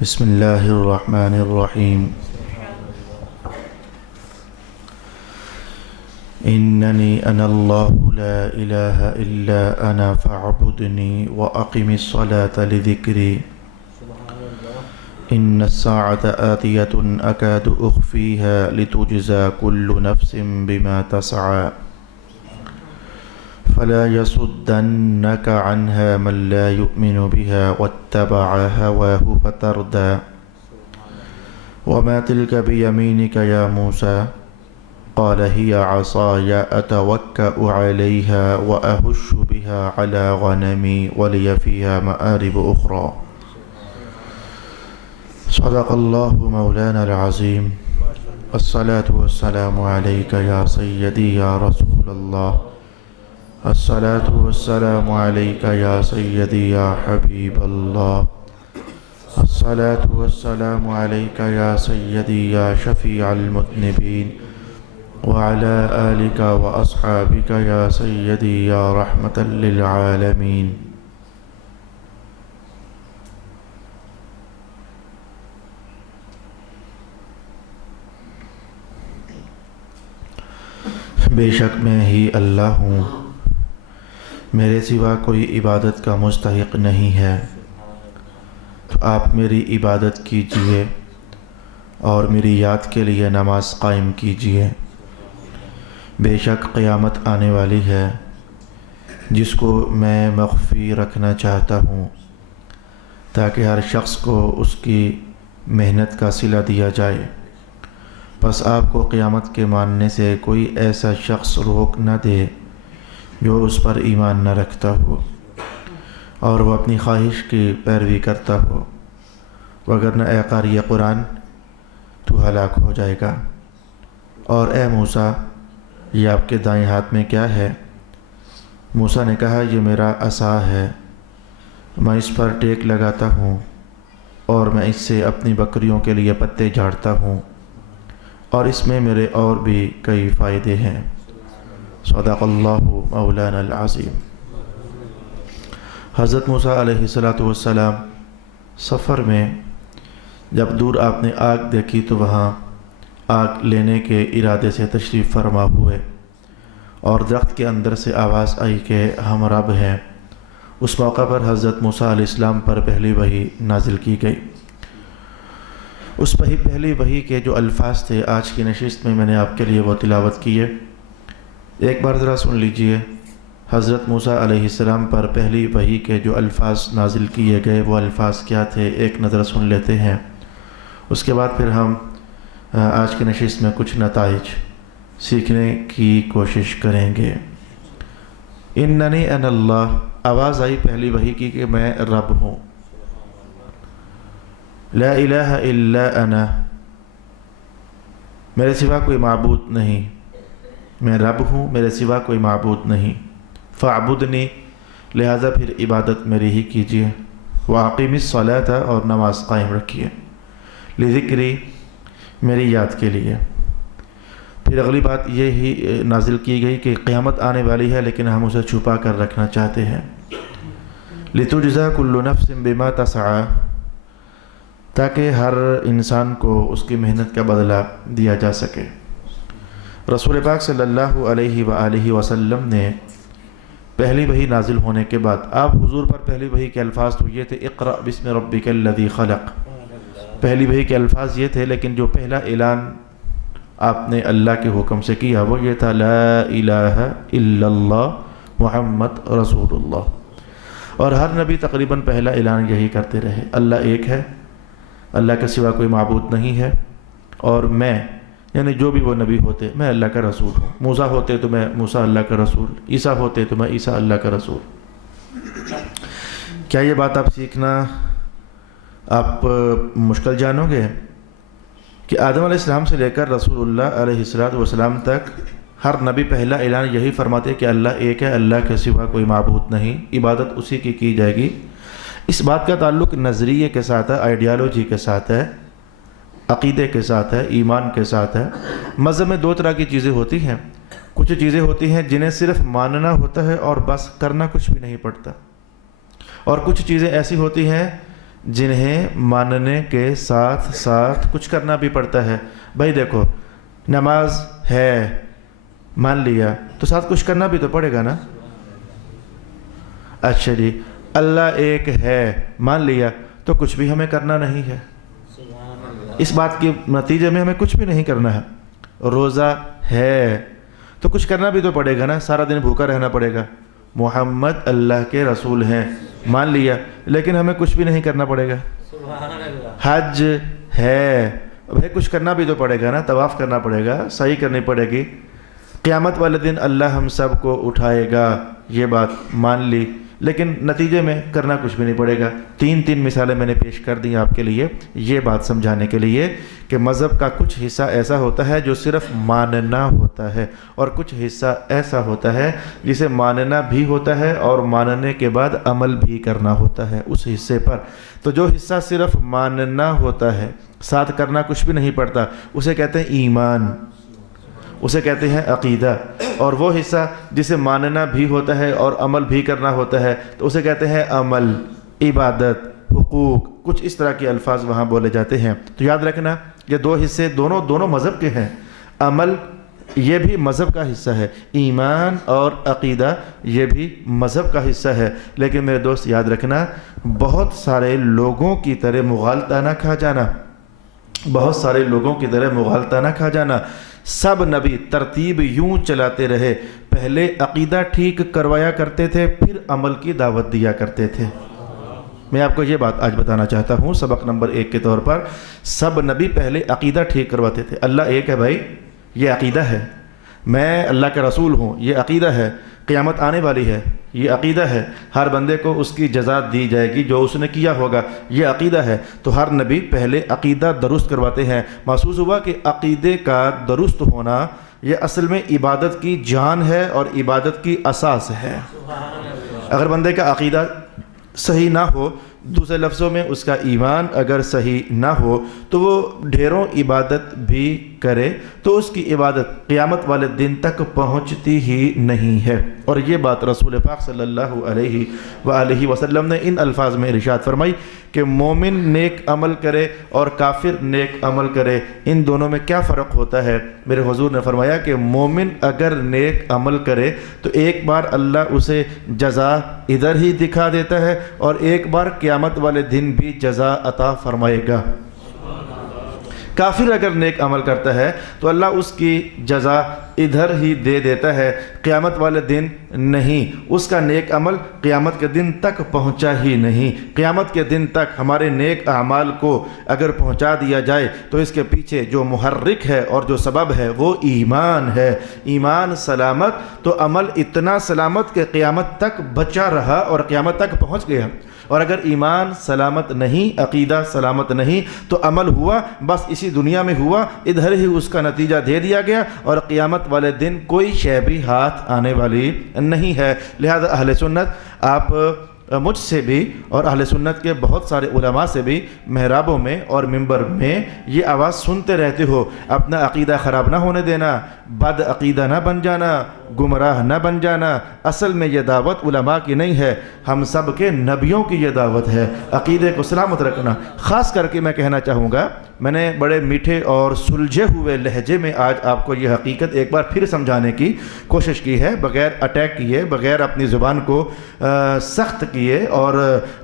بسم اللہ الرحمن الرحیم اننی انا اللہ لا الہ الا انا فاعبدنی واقم الصلاة لذکری ان الساعة آتیة اکاد اخفیها لتجزى كل نفس بما تسعى فلا يصدنك عنها من لا يؤمن بها واتبع هواه فتردى وما تلك بيمينك يا موسى قال هي عصاي أتوكأ عليها وأهش بها على غنمي ولي فيها مآرب أخرى صدق الله مولانا العظيم الصلاة والسلام عليك يا سيدي يا رسول الله الصلاة والسلام عليك يا سيدي يا حبيب الله الصلاة والسلام عليك يا سيدي يا شفيع المذنبين وعلى آلك وأصحابك يا سيدي يا رحمة للعالمين. بے شک میں ہی اللہ ہوں، میرے سوا کوئی عبادت کا مستحق نہیں ہے، تو آپ میری عبادت کیجئے اور میری یاد کے لیے نماز قائم کیجئے۔ بے شک قیامت آنے والی ہے جس کو میں مخفی رکھنا چاہتا ہوں تاکہ ہر شخص کو اس کی محنت کا صلہ دیا جائے۔ پس آپ کو قیامت کے ماننے سے کوئی ایسا شخص روک نہ دے جو اس پر ایمان نہ رکھتا ہو اور وہ اپنی خواہش کی پیروی کرتا ہو، وگرنہ اے قاری قرآن تو ہلاک ہو جائے گا۔ اور اے موسیٰ، یہ آپ کے دائیں ہاتھ میں کیا ہے؟ موسیٰ نے کہا، یہ میرا عصا ہے، میں اس پر ٹیک لگاتا ہوں اور میں اس سے اپنی بکریوں کے لیے پتے جھاڑتا ہوں، اور اس میں میرے اور بھی کئی فائدے ہیں۔ صدق اللہ مولانا العظیم۔ حضرت موسیٰ علیہ السلام سفر میں جب دور آپ نے آگ دیکھی تو وہاں آگ لینے کے ارادے سے تشریف فرما ہوئے، اور درخت کے اندر سے آواز آئی کہ ہم رب ہیں۔ اس موقع پر حضرت موسیٰ علیہ السلام پر پہلی وحی نازل کی گئی۔ اس پہلی وحی کے جو الفاظ تھے آج کی نشست میں میں نے آپ کے لیے وہ تلاوت کیے، ایک بار ذرا سن لیجئے۔ حضرت موسیٰ علیہ السلام پر پہلی وحی کے جو الفاظ نازل کیے گئے وہ الفاظ کیا تھے، ایک نظر سن لیتے ہیں، اس کے بعد پھر ہم آج کی نشست میں کچھ نتائج سیکھنے کی کوشش کریں گے۔ اننی انا اللہ، آواز آئی پہلی وحی کی کہ میں رب ہوں۔ لا الہ الا انا، میرے سوا کوئی معبود نہیں، میں رب ہوں، میرے سوا کوئی معبود نہیں۔ فاعبدنی، لہذا پھر عبادت میری ہی کیجیے۔ واقم الصلاۃ، اور نماز قائم رکھیے۔ لذکری، میری یاد کے لیے۔ پھر اگلی بات یہ ہی نازل کی گئی کہ قیامت آنے والی ہے لیکن ہم اسے چھپا کر رکھنا چاہتے ہیں۔ لتجزى كل نفس بما تسعى، تاکہ ہر انسان کو اس کی محنت کا بدلہ دیا جا سکے۔ رسول پاک صلی اللہ علیہ وآلہ وسلم نے پہلی وحی نازل ہونے کے بعد آپ حضور پر پہلی وحی کے الفاظ تو یہ تھے، اقرأ بسم ربک الذی خلق، پہلی وحی کے الفاظ یہ تھے، لیکن جو پہلا اعلان آپ نے اللہ کے حکم سے کیا وہ یہ تھا، لا الہ الا اللہ محمد رسول اللہ۔ اور ہر نبی تقریباً پہلا اعلان یہی کرتے رہے، اللہ ایک ہے، اللہ کے سوا کوئی معبود نہیں ہے، اور میں یعنی جو بھی وہ نبی ہوتے میں اللہ کا رسول ہوں۔ موسیٰ ہوتے تو میں موسیٰ اللہ کا رسول، عیسیٰ ہوتے تو میں عیسیٰ اللہ کا رسول۔ کیا یہ بات آپ سیکھنا آپ مشکل جانو گے کہ آدم علیہ السلام سے لے کر رسول اللہ علیہ السلام تک ہر نبی پہلا اعلان یہی فرماتے کہ اللہ ایک ہے، اللہ کے سوا کوئی معبود نہیں، عبادت اسی کی جائے گی۔ اس بات کا تعلق نظریے کے ساتھ ہے، آئیڈیالوجی کے ساتھ ہے، عقیدے کے ساتھ ہے، ایمان کے ساتھ ہے۔ مذہب میں دو طرح کی چیزیں ہوتی ہیں، کچھ چیزیں ہوتی ہیں جنہیں صرف ماننا ہوتا ہے اور بس کرنا کچھ بھی نہیں پڑتا، اور کچھ چیزیں ایسی ہوتی ہیں جنہیں ماننے کے ساتھ ساتھ کچھ کرنا بھی پڑتا ہے۔ بھائی دیکھو، نماز ہے مان لیا تو ساتھ کچھ کرنا بھی تو پڑے گا نا۔ اچھا جی، اللہ ایک ہے مان لیا تو کچھ بھی ہمیں کرنا نہیں ہے، اس بات کے نتیجے میں ہمیں کچھ بھی نہیں کرنا ہے۔ روزہ ہے تو کچھ کرنا بھی تو پڑے گا نا، سارا دن بھوکا رہنا پڑے گا۔ محمد اللہ کے رسول ہیں مان لیا، لیکن ہمیں کچھ بھی نہیں کرنا پڑے گا۔ حج ہے، بھائی کچھ کرنا بھی تو پڑے گا نا، طواف کرنا پڑے گا، صحیح کرنی پڑے گی۔ قیامت والے دن اللہ ہم سب کو اٹھائے گا، یہ بات مان لی، لیکن نتیجے میں کرنا کچھ بھی نہیں پڑے گا۔ تین مثالیں میں نے پیش کر دی آپ کے لیے، یہ بات سمجھانے کے لیے کہ مذہب کا کچھ حصہ ایسا ہوتا ہے جو صرف ماننا ہوتا ہے، اور کچھ حصہ ایسا ہوتا ہے جسے ماننا بھی ہوتا ہے اور ماننے کے بعد عمل بھی کرنا ہوتا ہے اس حصے پر۔ تو جو حصہ صرف ماننا ہوتا ہے، ساتھ کرنا کچھ بھی نہیں پڑتا، اسے کہتے ہیں ایمان، اسے کہتے ہیں عقیدہ۔ اور وہ حصہ جسے ماننا بھی ہوتا ہے اور عمل بھی کرنا ہوتا ہے تو اسے کہتے ہیں عمل، عبادت، حقوق، کچھ اس طرح کے الفاظ وہاں بولے جاتے ہیں۔ تو یاد رکھنا یہ دو حصے دونوں مذہب کے ہیں۔ عمل یہ بھی مذہب کا حصہ ہے، ایمان اور عقیدہ یہ بھی مذہب کا حصہ ہے، لیکن میرے دوست یاد رکھنا، بہت سارے لوگوں کی طرح مغالطہ نہ کھا جانا، بہت سارے لوگوں کی طرح مغالطہ نہ کھا جانا۔ سب نبی ترتیب یوں چلاتے رہے، پہلے عقیدہ ٹھیک کروایا کرتے تھے، پھر عمل کی دعوت دیا کرتے تھے۔ میں آپ کو یہ بات آج بتانا چاہتا ہوں سبق نمبر 1 کے طور پر، سب نبی پہلے عقیدہ ٹھیک کرواتے تھے۔ اللہ ایک ہے بھائی، یہ عقیدہ ہے، میں اللہ کا رسول ہوں، یہ عقیدہ ہے، قیامت آنے والی ہے، یہ عقیدہ ہے، ہر بندے کو اس کی جزا دی جائے گی جو اس نے کیا ہوگا، یہ عقیدہ ہے۔ تو ہر نبی پہلے عقیدہ درست کرواتے ہیں۔ محسوس ہوا کہ عقیدے کا درست ہونا یہ اصل میں عبادت کی جان ہے اور عبادت کی اساس ہے۔ اگر بندے کا عقیدہ صحیح نہ ہو، دوسرے لفظوں میں اس کا ایمان اگر صحیح نہ ہو، تو وہ ڈھیروں عبادت بھی کرے تو اس کی عبادت قیامت والے دن تک پہنچتی ہی نہیں ہے۔ اور یہ بات رسول پاک صلی اللہ علیہ وآلہ وسلم نے ان الفاظ میں ارشاد فرمائی کہ مومن نیک عمل کرے اور کافر نیک عمل کرے، ان دونوں میں کیا فرق ہوتا ہے؟ میرے حضور نے فرمایا کہ مومن اگر نیک عمل کرے تو ایک بار اللہ اسے جزا ادھر ہی دکھا دیتا ہے اور ایک بار قیامت والے دن بھی جزا عطا فرمائے گا۔ کافر اگر نیک عمل کرتا ہے تو اللہ اس کی جزا ادھر ہی دے دیتا ہے، قیامت والے دن نہیں، اس کا نیک عمل قیامت کے دن تک پہنچا ہی نہیں۔ قیامت کے دن تک ہمارے نیک اعمال کو اگر پہنچا دیا جائے تو اس کے پیچھے جو محرک ہے اور جو سبب ہے وہ ایمان ہے۔ ایمان سلامت تو عمل اتنا سلامت کہ قیامت تک بچا رہا اور قیامت تک پہنچ گیا، اور اگر ایمان سلامت نہیں، عقیدہ سلامت نہیں، تو عمل ہوا بس اسی دنیا میں ہوا، ادھر ہی اس کا نتیجہ دے دیا گیا اور قیامت والے دن کوئی شے بھی ہاتھ آنے والی نہیں ہے۔ لہذا اہل سنت، آپ مجھ سے بھی اور اہل سنت کے بہت سارے علماء سے بھی محرابوں میں اور منبر میں یہ آواز سنتے رہتے ہو، اپنا عقیدہ خراب نہ ہونے دینا، بد عقیدہ نہ بن جانا، گمراہ نہ بن جانا۔ اصل میں یہ دعوت علماء کی نہیں ہے، ہم سب کے نبیوں کی یہ دعوت ہے، عقیدے کو سلامت رکھنا۔ خاص کر کے میں کہنا چاہوں گا، میں نے بڑے میٹھے اور سلجھے ہوئے لہجے میں آج آپ کو یہ حقیقت ایک بار پھر سمجھانے کی کوشش کی ہے، بغیر اٹیک کیے، بغیر اپنی زبان کو سخت کیے اور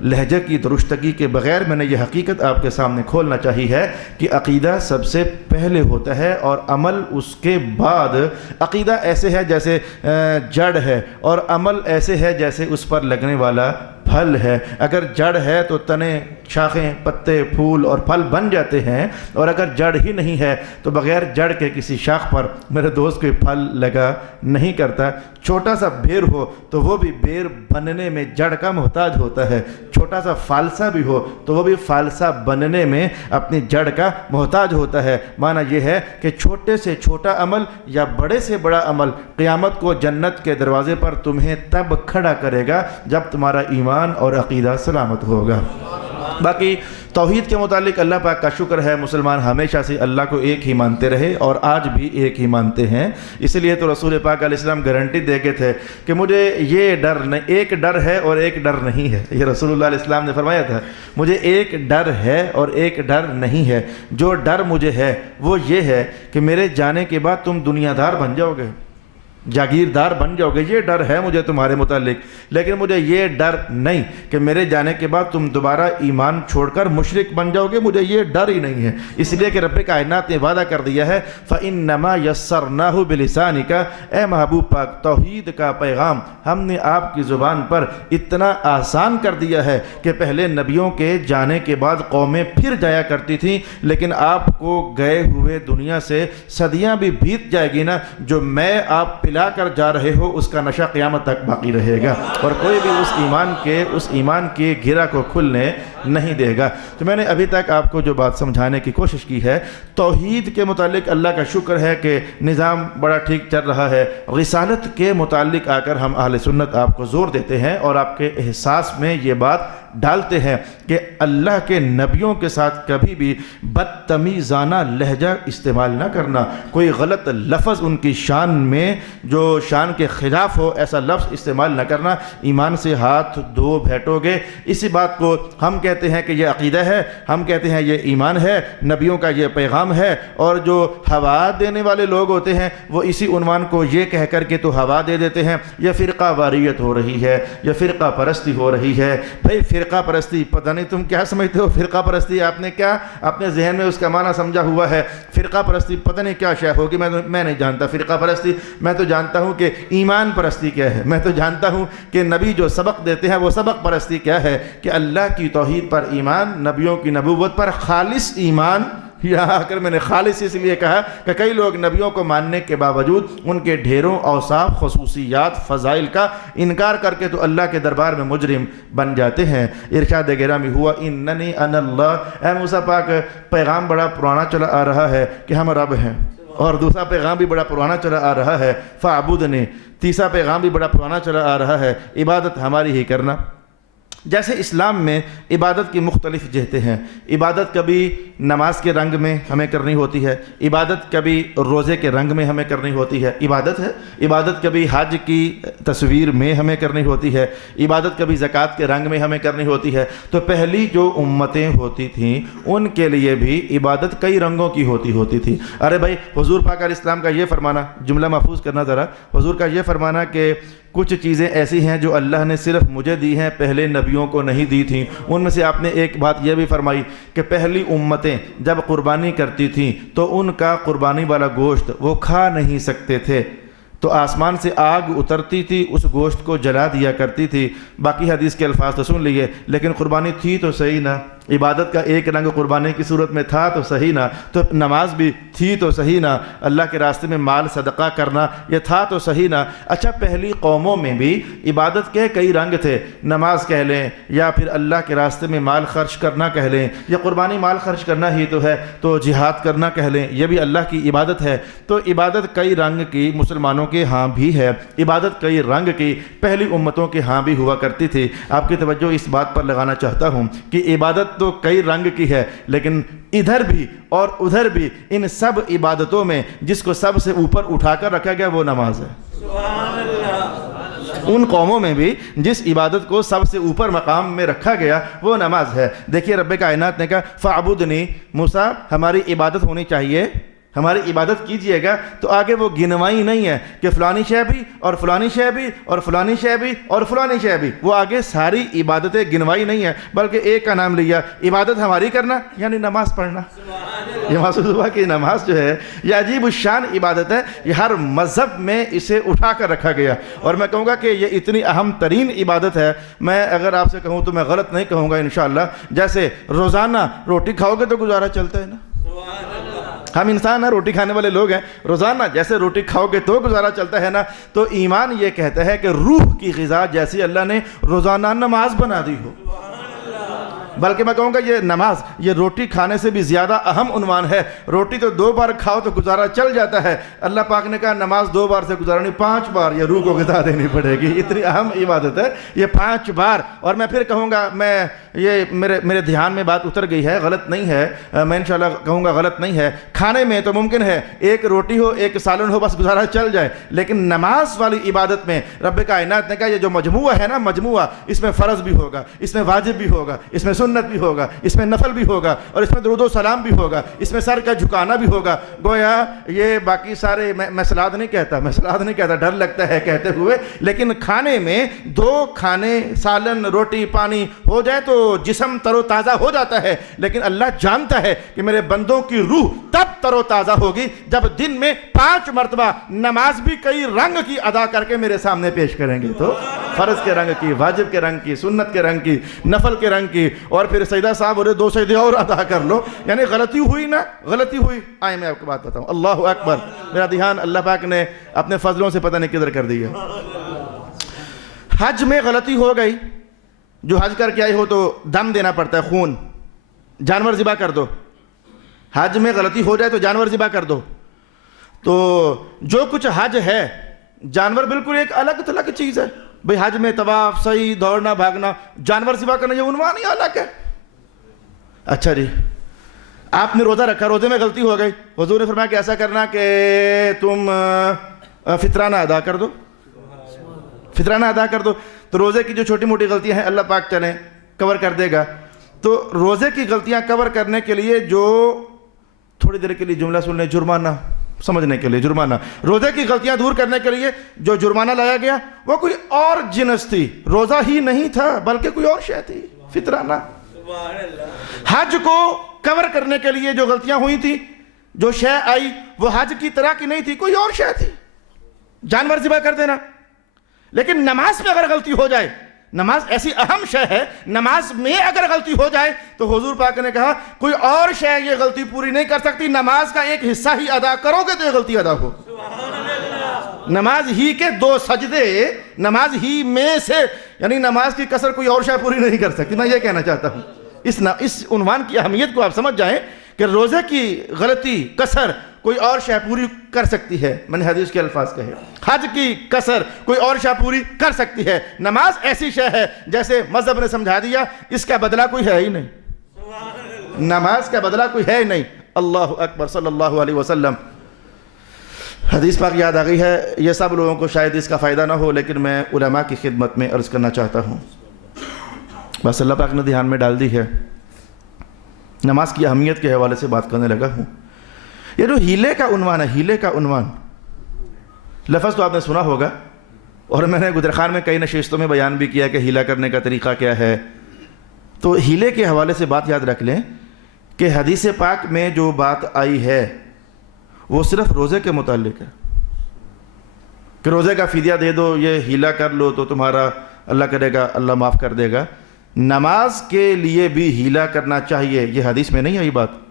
لہجے کی درستگی کے بغیر میں نے یہ حقیقت آپ کے سامنے کھولنا چاہی ہے کہ عقیدہ سب سے پہلے ہوتا ہے اور عمل اس کے بعد۔ عقیدہ ایسے ہے جیسے جڑ ہے اور عمل ایسے ہے جیسے اس پر لگنے والا پھل ہے۔ اگر جڑ ہے تو تنے، شاخیں، پتے، پھول اور پھل بن جاتے ہیں، اور اگر جڑ ہی نہیں ہے تو بغیر جڑ کے کسی شاخ پر میرے دوست کوئی پھل لگا نہیں کرتا۔ چھوٹا سا بیر ہو تو وہ بھی بیر بننے میں جڑ کا محتاج ہوتا ہے، چھوٹا سا فالسا بھی ہو تو وہ بھی فالسا بننے میں اپنی جڑ کا محتاج ہوتا ہے۔ معنی یہ ہے کہ چھوٹے سے چھوٹا عمل یا بڑے سے بڑا عمل قیامت کو جنت کے دروازے پر تمہیں تب کھڑا کرے گا جب تمہارا ایمان اور عقیدہ سلامت ہوگا۔ باقی توحید کے متعلق اللہ پاک کا شکر ہے، مسلمان ہمیشہ سے اللہ کو ایک ہی مانتے رہے اور آج بھی ایک ہی مانتے ہیں۔ اس لیے تو رسول پاک علیہ السلام گارنٹی دے گئے تھے کہ مجھے یہ ڈر نہیں، ایک ڈر ہے اور ایک ڈر نہیں ہے۔ یہ رسول اللہ علیہ السلام نے فرمایا تھا، مجھے ایک ڈر ہے اور ایک ڈر نہیں ہے۔ جو ڈر مجھے ہے وہ یہ ہے کہ میرے جانے کے بعد تم دنیا دار بن جاؤ گے، جاگیردار بن جاؤ گے، یہ ڈر ہے مجھے تمہارے متعلق، لیکن مجھے یہ ڈر نہیں کہ میرے جانے کے بعد تم دوبارہ ایمان چھوڑ کر مشرک بن جاؤ گے، مجھے یہ ڈر ہی نہیں ہے۔ اس لیے کہ رب کائنات نے وعدہ کر دیا ہے فَإِنَّمَا يَسَّرْنَاهُ بِلِسَانِكَ، اے محبوب پاک توحید کا پیغام ہم نے آپ کی زبان پر اتنا آسان کر دیا ہے کہ پہلے نبیوں کے جانے کے بعد قومیں پھر جایا کرتی تھیں، لیکن آپ کو گئے ہوئے دنیا سے صدیاں بھی بیت جائے گی نا، جو میں آپ پلا کر جا رہے ہو اس کا نشہ قیامت تک باقی رہے گا، اور کوئی بھی اس ایمان کے گھیرا کو کھلنے نہیں دے گا۔ تو میں نے ابھی تک آپ کو جو بات سمجھانے کی کوشش کی ہے، توحید کے متعلق اللہ کا شکر ہے کہ نظام بڑا ٹھیک چل رہا ہے۔ رسالت کے متعلق آ کر ہم اہل سنت آپ کو زور دیتے ہیں اور آپ کے احساس میں یہ بات ڈالتے ہیں کہ اللہ کے نبیوں کے ساتھ کبھی بھی بدتمیزانہ لہجہ استعمال نہ کرنا، کوئی غلط لفظ ان کی شان میں جو شان کے خلاف ہو ایسا لفظ استعمال نہ کرنا۔ ایمان سے ہاتھ دھو بیٹھو گے، اسی بات کو ہم کہتے ہیں کہ یہ عقیدہ ہے، ہم کہتے ہیں یہ ایمان ہے، نبیوں کا یہ پیغام ہے، اور جو ہوا دینے والے لوگ ہوتے ہیں وہ اسی عنوان کو یہ کہہ کر کے تو ہوا دے دیتے ہیں، یہ فرقہ واریت ہو رہی ہے، یہ فرقہ پرستی ہو رہی ہے۔ بھائی فرقہ پرستی پتہ نہیں تم کیا سمجھتے ہو، فرقہ پرستی آپ نے کیا اپنے ذہن میں اس کا معنی سمجھا ہوا ہے؟ فرقہ پرستی پتہ نہیں کیا شے ہوگی، میں نہیں جانتا فرقہ پرستی۔ میں تو جانتا ہوں کہ ایمان پرستی کیا ہے، میں تو جانتا ہوں کہ نبی جو سبق دیتے ہیں وہ سبق پرستی کیا ہے، کہ اللہ کی توحید پر ایمان، نبیوں کی نبوت پر خالص ایمان۔ یہاں آ کر میں نے خالص اس لیے کہا کہ کئی لوگ نبیوں کو ماننے کے باوجود ان کے ڈھیروں اوصاف، خصوصیات، فضائل کا انکار کر کے تو اللہ کے دربار میں مجرم بن جاتے ہیں۔ ارشاد گرامی ہوا اننی انا اللہ۔ اے موسیٰ پاک، پیغام بڑا پرانا چلا آ رہا ہے کہ ہم رب ہیں، اور دوسرا پیغام بھی بڑا پرانا چلا آ رہا ہے فاعبدنی، تیسرا پیغام بھی بڑا پرانا چلا آ رہا ہے عبادت ہماری ہی کرنا۔ جیسے اسلام میں عبادت کی مختلف جہتیں ہیں، عبادت کبھی نماز کے رنگ میں ہمیں کرنی ہوتی ہے، عبادت کبھی روزے کے رنگ میں ہمیں کرنی ہوتی ہے، عبادت ہے۔ عبادت کبھی حج کی تصویر میں ہمیں کرنی ہوتی ہے، عبادت کبھی زکوٰۃ کے رنگ میں ہمیں کرنی ہوتی ہے۔ تو پہلی جو امتیں ہوتی تھیں ان کے لیے بھی عبادت کئی رنگوں کی ہوتی تھی۔ ارے بھائی، حضور پاک علیہ السلام کا یہ فرمانا، جملہ محفوظ کرنا ذرا، حضور کا یہ فرمانا کہ کچھ چیزیں ایسی ہیں جو اللہ نے صرف مجھے دی ہیں، پہلے نبیوں کو نہیں دی تھیں۔ ان میں سے آپ نے ایک بات یہ بھی فرمائی کہ پہلی امتیں جب قربانی کرتی تھیں تو ان کا قربانی والا گوشت وہ کھا نہیں سکتے تھے، تو آسمان سے آگ اترتی تھی، اس گوشت کو جلا دیا کرتی تھی۔ باقی حدیث کے الفاظ تو سن لیے، لیکن قربانی تھی تو صحیح نا، عبادت کا ایک رنگ قربانی کی صورت میں تھا تو صحیح نا، تو نماز بھی تھی تو صحیح نا، اللہ کے راستے میں مال صدقہ کرنا یہ تھا تو صحیح نا۔ اچھا، پہلی قوموں میں بھی عبادت کے کئی رنگ تھے، نماز کہہ لیں یا پھر اللہ کے راستے میں مال خرچ کرنا کہہ لیں، یا قربانی مال خرچ کرنا ہی تو ہے، تو جہاد کرنا کہہ لیں، یہ بھی اللہ کی عبادت ہے۔ تو عبادت کئی رنگ کی مسلمانوں کے ہاں بھی ہے، عبادت کئی رنگ کی پہلی امتوں کے ہاں بھی ہوا کرتی تھی۔ آپ کی توجہ اس بات پر لگانا چاہتا ہوں کہ عبادت تو کئی رنگ کی ہے، لیکن ادھر بھی اور ادھر بھی ان سب عبادتوں میں جس کو سب سے اوپر اٹھا کر رکھا گیا وہ نماز ہے۔ سبحان اللہ۔ ان قوموں میں بھی جس عبادت کو سب سے اوپر مقام میں رکھا گیا وہ نماز ہے۔ دیکھیے رب کائنات نے کہا فاعبدنی، موسیٰ ہماری عبادت ہونی چاہیے، ہماری عبادت کیجئے گا، تو آگے وہ گنوائی نہیں ہے کہ فلانی شے بھی اور فلانی شے بھی اور فلانی شے بھی اور فلانی شے بھی، وہ آگے ساری عبادتیں گنوائی نہیں ہے، بلکہ ایک کا نام لیا، عبادت ہماری کرنا یعنی نماز پڑھنا۔ یہ صبح کی نماز جو ہے یہ عجیب الشان عبادت ہے، یہ ہر مذہب میں اسے اٹھا کر رکھا گیا، اور میں کہوں گا کہ یہ اتنی اہم ترین عبادت ہے، میں اگر آپ سے کہوں تو میں غلط نہیں کہوں گا انشاءاللہ۔ جیسے روزانہ روٹی کھاؤ گے تو گزارا چلتا ہے نا، ہم انسان ہیں، روٹی کھانے والے لوگ ہیں، روزانہ جیسے روٹی کھاؤ گے تو گزارا چلتا ہے نا۔ تو ایمان یہ کہتا ہے کہ روح کی غذا جیسی اللہ نے روزانہ نماز بنا دی ہو، بلکہ میں کہوں گا یہ نماز یہ روٹی کھانے سے بھی زیادہ اہم عنوان ہے۔ روٹی تو 2 بار کھاؤ تو گزارا چل جاتا ہے، اللہ پاک نے کہا نماز 2 بار سے گزارا نہیں، 5 بار یہ روح کو غذا دینی پڑے گی، اتنی اہم عبادت ہے یہ 5 بار۔ اور میں پھر کہوں گا، میں یہ میرے دھیان میں بات اتر گئی ہے، غلط نہیں ہے، میں انشاءاللہ کہوں گا غلط نہیں ہے، کھانے میں تو ممکن ہے ایک روٹی ہو ایک سالن ہو بس گزارا چل جائے، لیکن نماز والی عبادت میں رب کائنات نے کہا یہ جو مجموعہ ہے نا، مجموعہ، اس میں فرض بھی ہوگا، اس میں واجب بھی ہوگا، اس میں سنت بھی ہوگا، اس میں نفل بھی ہوگا، اور اس میں درود و سلام بھی ہوگا، اس میں سر کا جھکانا بھی ہوگا۔ گویا یہ باقی سارے میں سلاد نہیں کہتا، ڈر لگتا ہے کہتے ہوئے، لیکن کھانے میں 2 کھانے سالن روٹی پانی ہو جائے تو جسم تر و تازہ ہو جاتا ہے، لیکن اللہ جانتا ہے کہ میرے بندوں کی روح تب تر و تازہ ہوگی جب دن میں 5 مرتبہ نماز بھی کئی رنگ کی ادا کر کے میرے سامنے پیش کریں گے، تو فرض کے رنگ کی، واجب کے رنگ کی، سنت کے رنگ کی، نفل کے رنگ کی، اور پھر سجدہ صاحب بولے 2 سجدے اور ادا کر لو، یعنی غلطی ہوئی نا، غلطی ہوئی۔ آئے میں آپ کو بات بتاؤں، اللہ اکبر، میرا دھیان اللہ پاک نے اپنے فضلوں سے پتہ نہیں کدھر کر دیا۔ حج میں غلطی ہو گئی، جو حج کر کے آئے ہو تو دم دینا پڑتا ہے، خون، جانور ذبح کر دو، حج میں غلطی ہو جائے تو جانور ذبح کر دو، تو جو کچھ حج ہے، جانور بالکل ایک الگ چیز ہے، بھئی حج میں طواف، سعی، دوڑنا، بھاگنا، جانور ذبح کرنا یہ عنوان ہی الگ ہے۔ اچھا جی، آپ نے روزہ رکھا، روزے میں غلطی ہو گئی، حضور نے فرمایا کہ ایسا کرنا کہ تم فطرانہ ادا کر دو، فطرانہ ادا کر دو، تو روزے کی جو چھوٹی موٹی غلطیاں ہیں اللہ پاک چلیں کور کر دے گا۔ تو روزے کی غلطیاں کور کرنے کے لیے جو تھوڑی دیر کے لیے جملہ سن لیں، جرمانہ، سمجھنے کے لیے جرمانہ، روزے کی غلطیاں دور کرنے کے لیے جو جرمانہ لایا گیا وہ کوئی اور جنس تھی، روزہ ہی نہیں تھا بلکہ کوئی اور شے تھی، فطرانہ۔ حج کو کور کرنے کے لیے جو غلطیاں ہوئی تھی، جو شے آئی وہ حج کی طرح کی نہیں تھی، کوئی اور شے تھی، جانور ذبح کر دینا۔ لیکن نماز میں اگر غلطی ہو جائے، نماز ایسی اہم شے ہے، نماز میں اگر غلطی ہو جائے تو حضور پاک نے کہا کوئی اور شے یہ غلطی پوری نہیں کر سکتی، نماز کا ایک حصہ ہی ادا کرو گے تو یہ غلطی ادا ہو۔ نماز ہی کے 2 سجدے، نماز ہی میں سے، یعنی نماز کی کسر کوئی اور شے پوری نہیں کر سکتی۔ میں یہ کہنا چاہتا ہوں، اس عنوان کی اہمیت کو آپ سمجھ جائیں کہ روزے کی غلطی، کسر کوئی اور شے پوری کر سکتی ہے، میں نے حدیث کے الفاظ کہے، حج کی کسر کوئی اور شے پوری کر سکتی ہے، نماز ایسی شے ہے جیسے مذہب نے سمجھا دیا اس کا بدلہ کوئی ہے ہی نہیں، نماز کا بدلہ کوئی ہے ہی نہیں۔ اللہ اکبر، صلی اللہ علیہ وسلم۔ حدیث پاک یاد آ گئی ہے، یہ سب لوگوں کو شاید اس کا فائدہ نہ ہو، لیکن میں علماء کی خدمت میں عرض کرنا چاہتا ہوں، بس اللہ پاک نے دھیان میں ڈال دی ہے، نماز کی اہمیت کے حوالے سے بات کرنے لگا ہوں۔ یہ جو ہیلے کا عنوان ہے، ہیلے کا عنوان، لفظ تو آپ نے سنا ہوگا، اور میں نے گجرخان میں کئی نشستوں میں بیان بھی کیا کہ ہیلا کرنے کا طریقہ کیا ہے۔ تو ہیلے کے حوالے سے بات یاد رکھ لیں کہ حدیث پاک میں جو بات آئی ہے وہ صرف روزے کے متعلق ہے، کہ روزے کا فدیہ دے دو، یہ ہیلا کر لو تو تمہارا اللہ کرے گا، اللہ معاف کر دے گا۔ نماز کے لیے بھی ہیلا کرنا چاہیے، یہ حدیث میں نہیں آئی بات،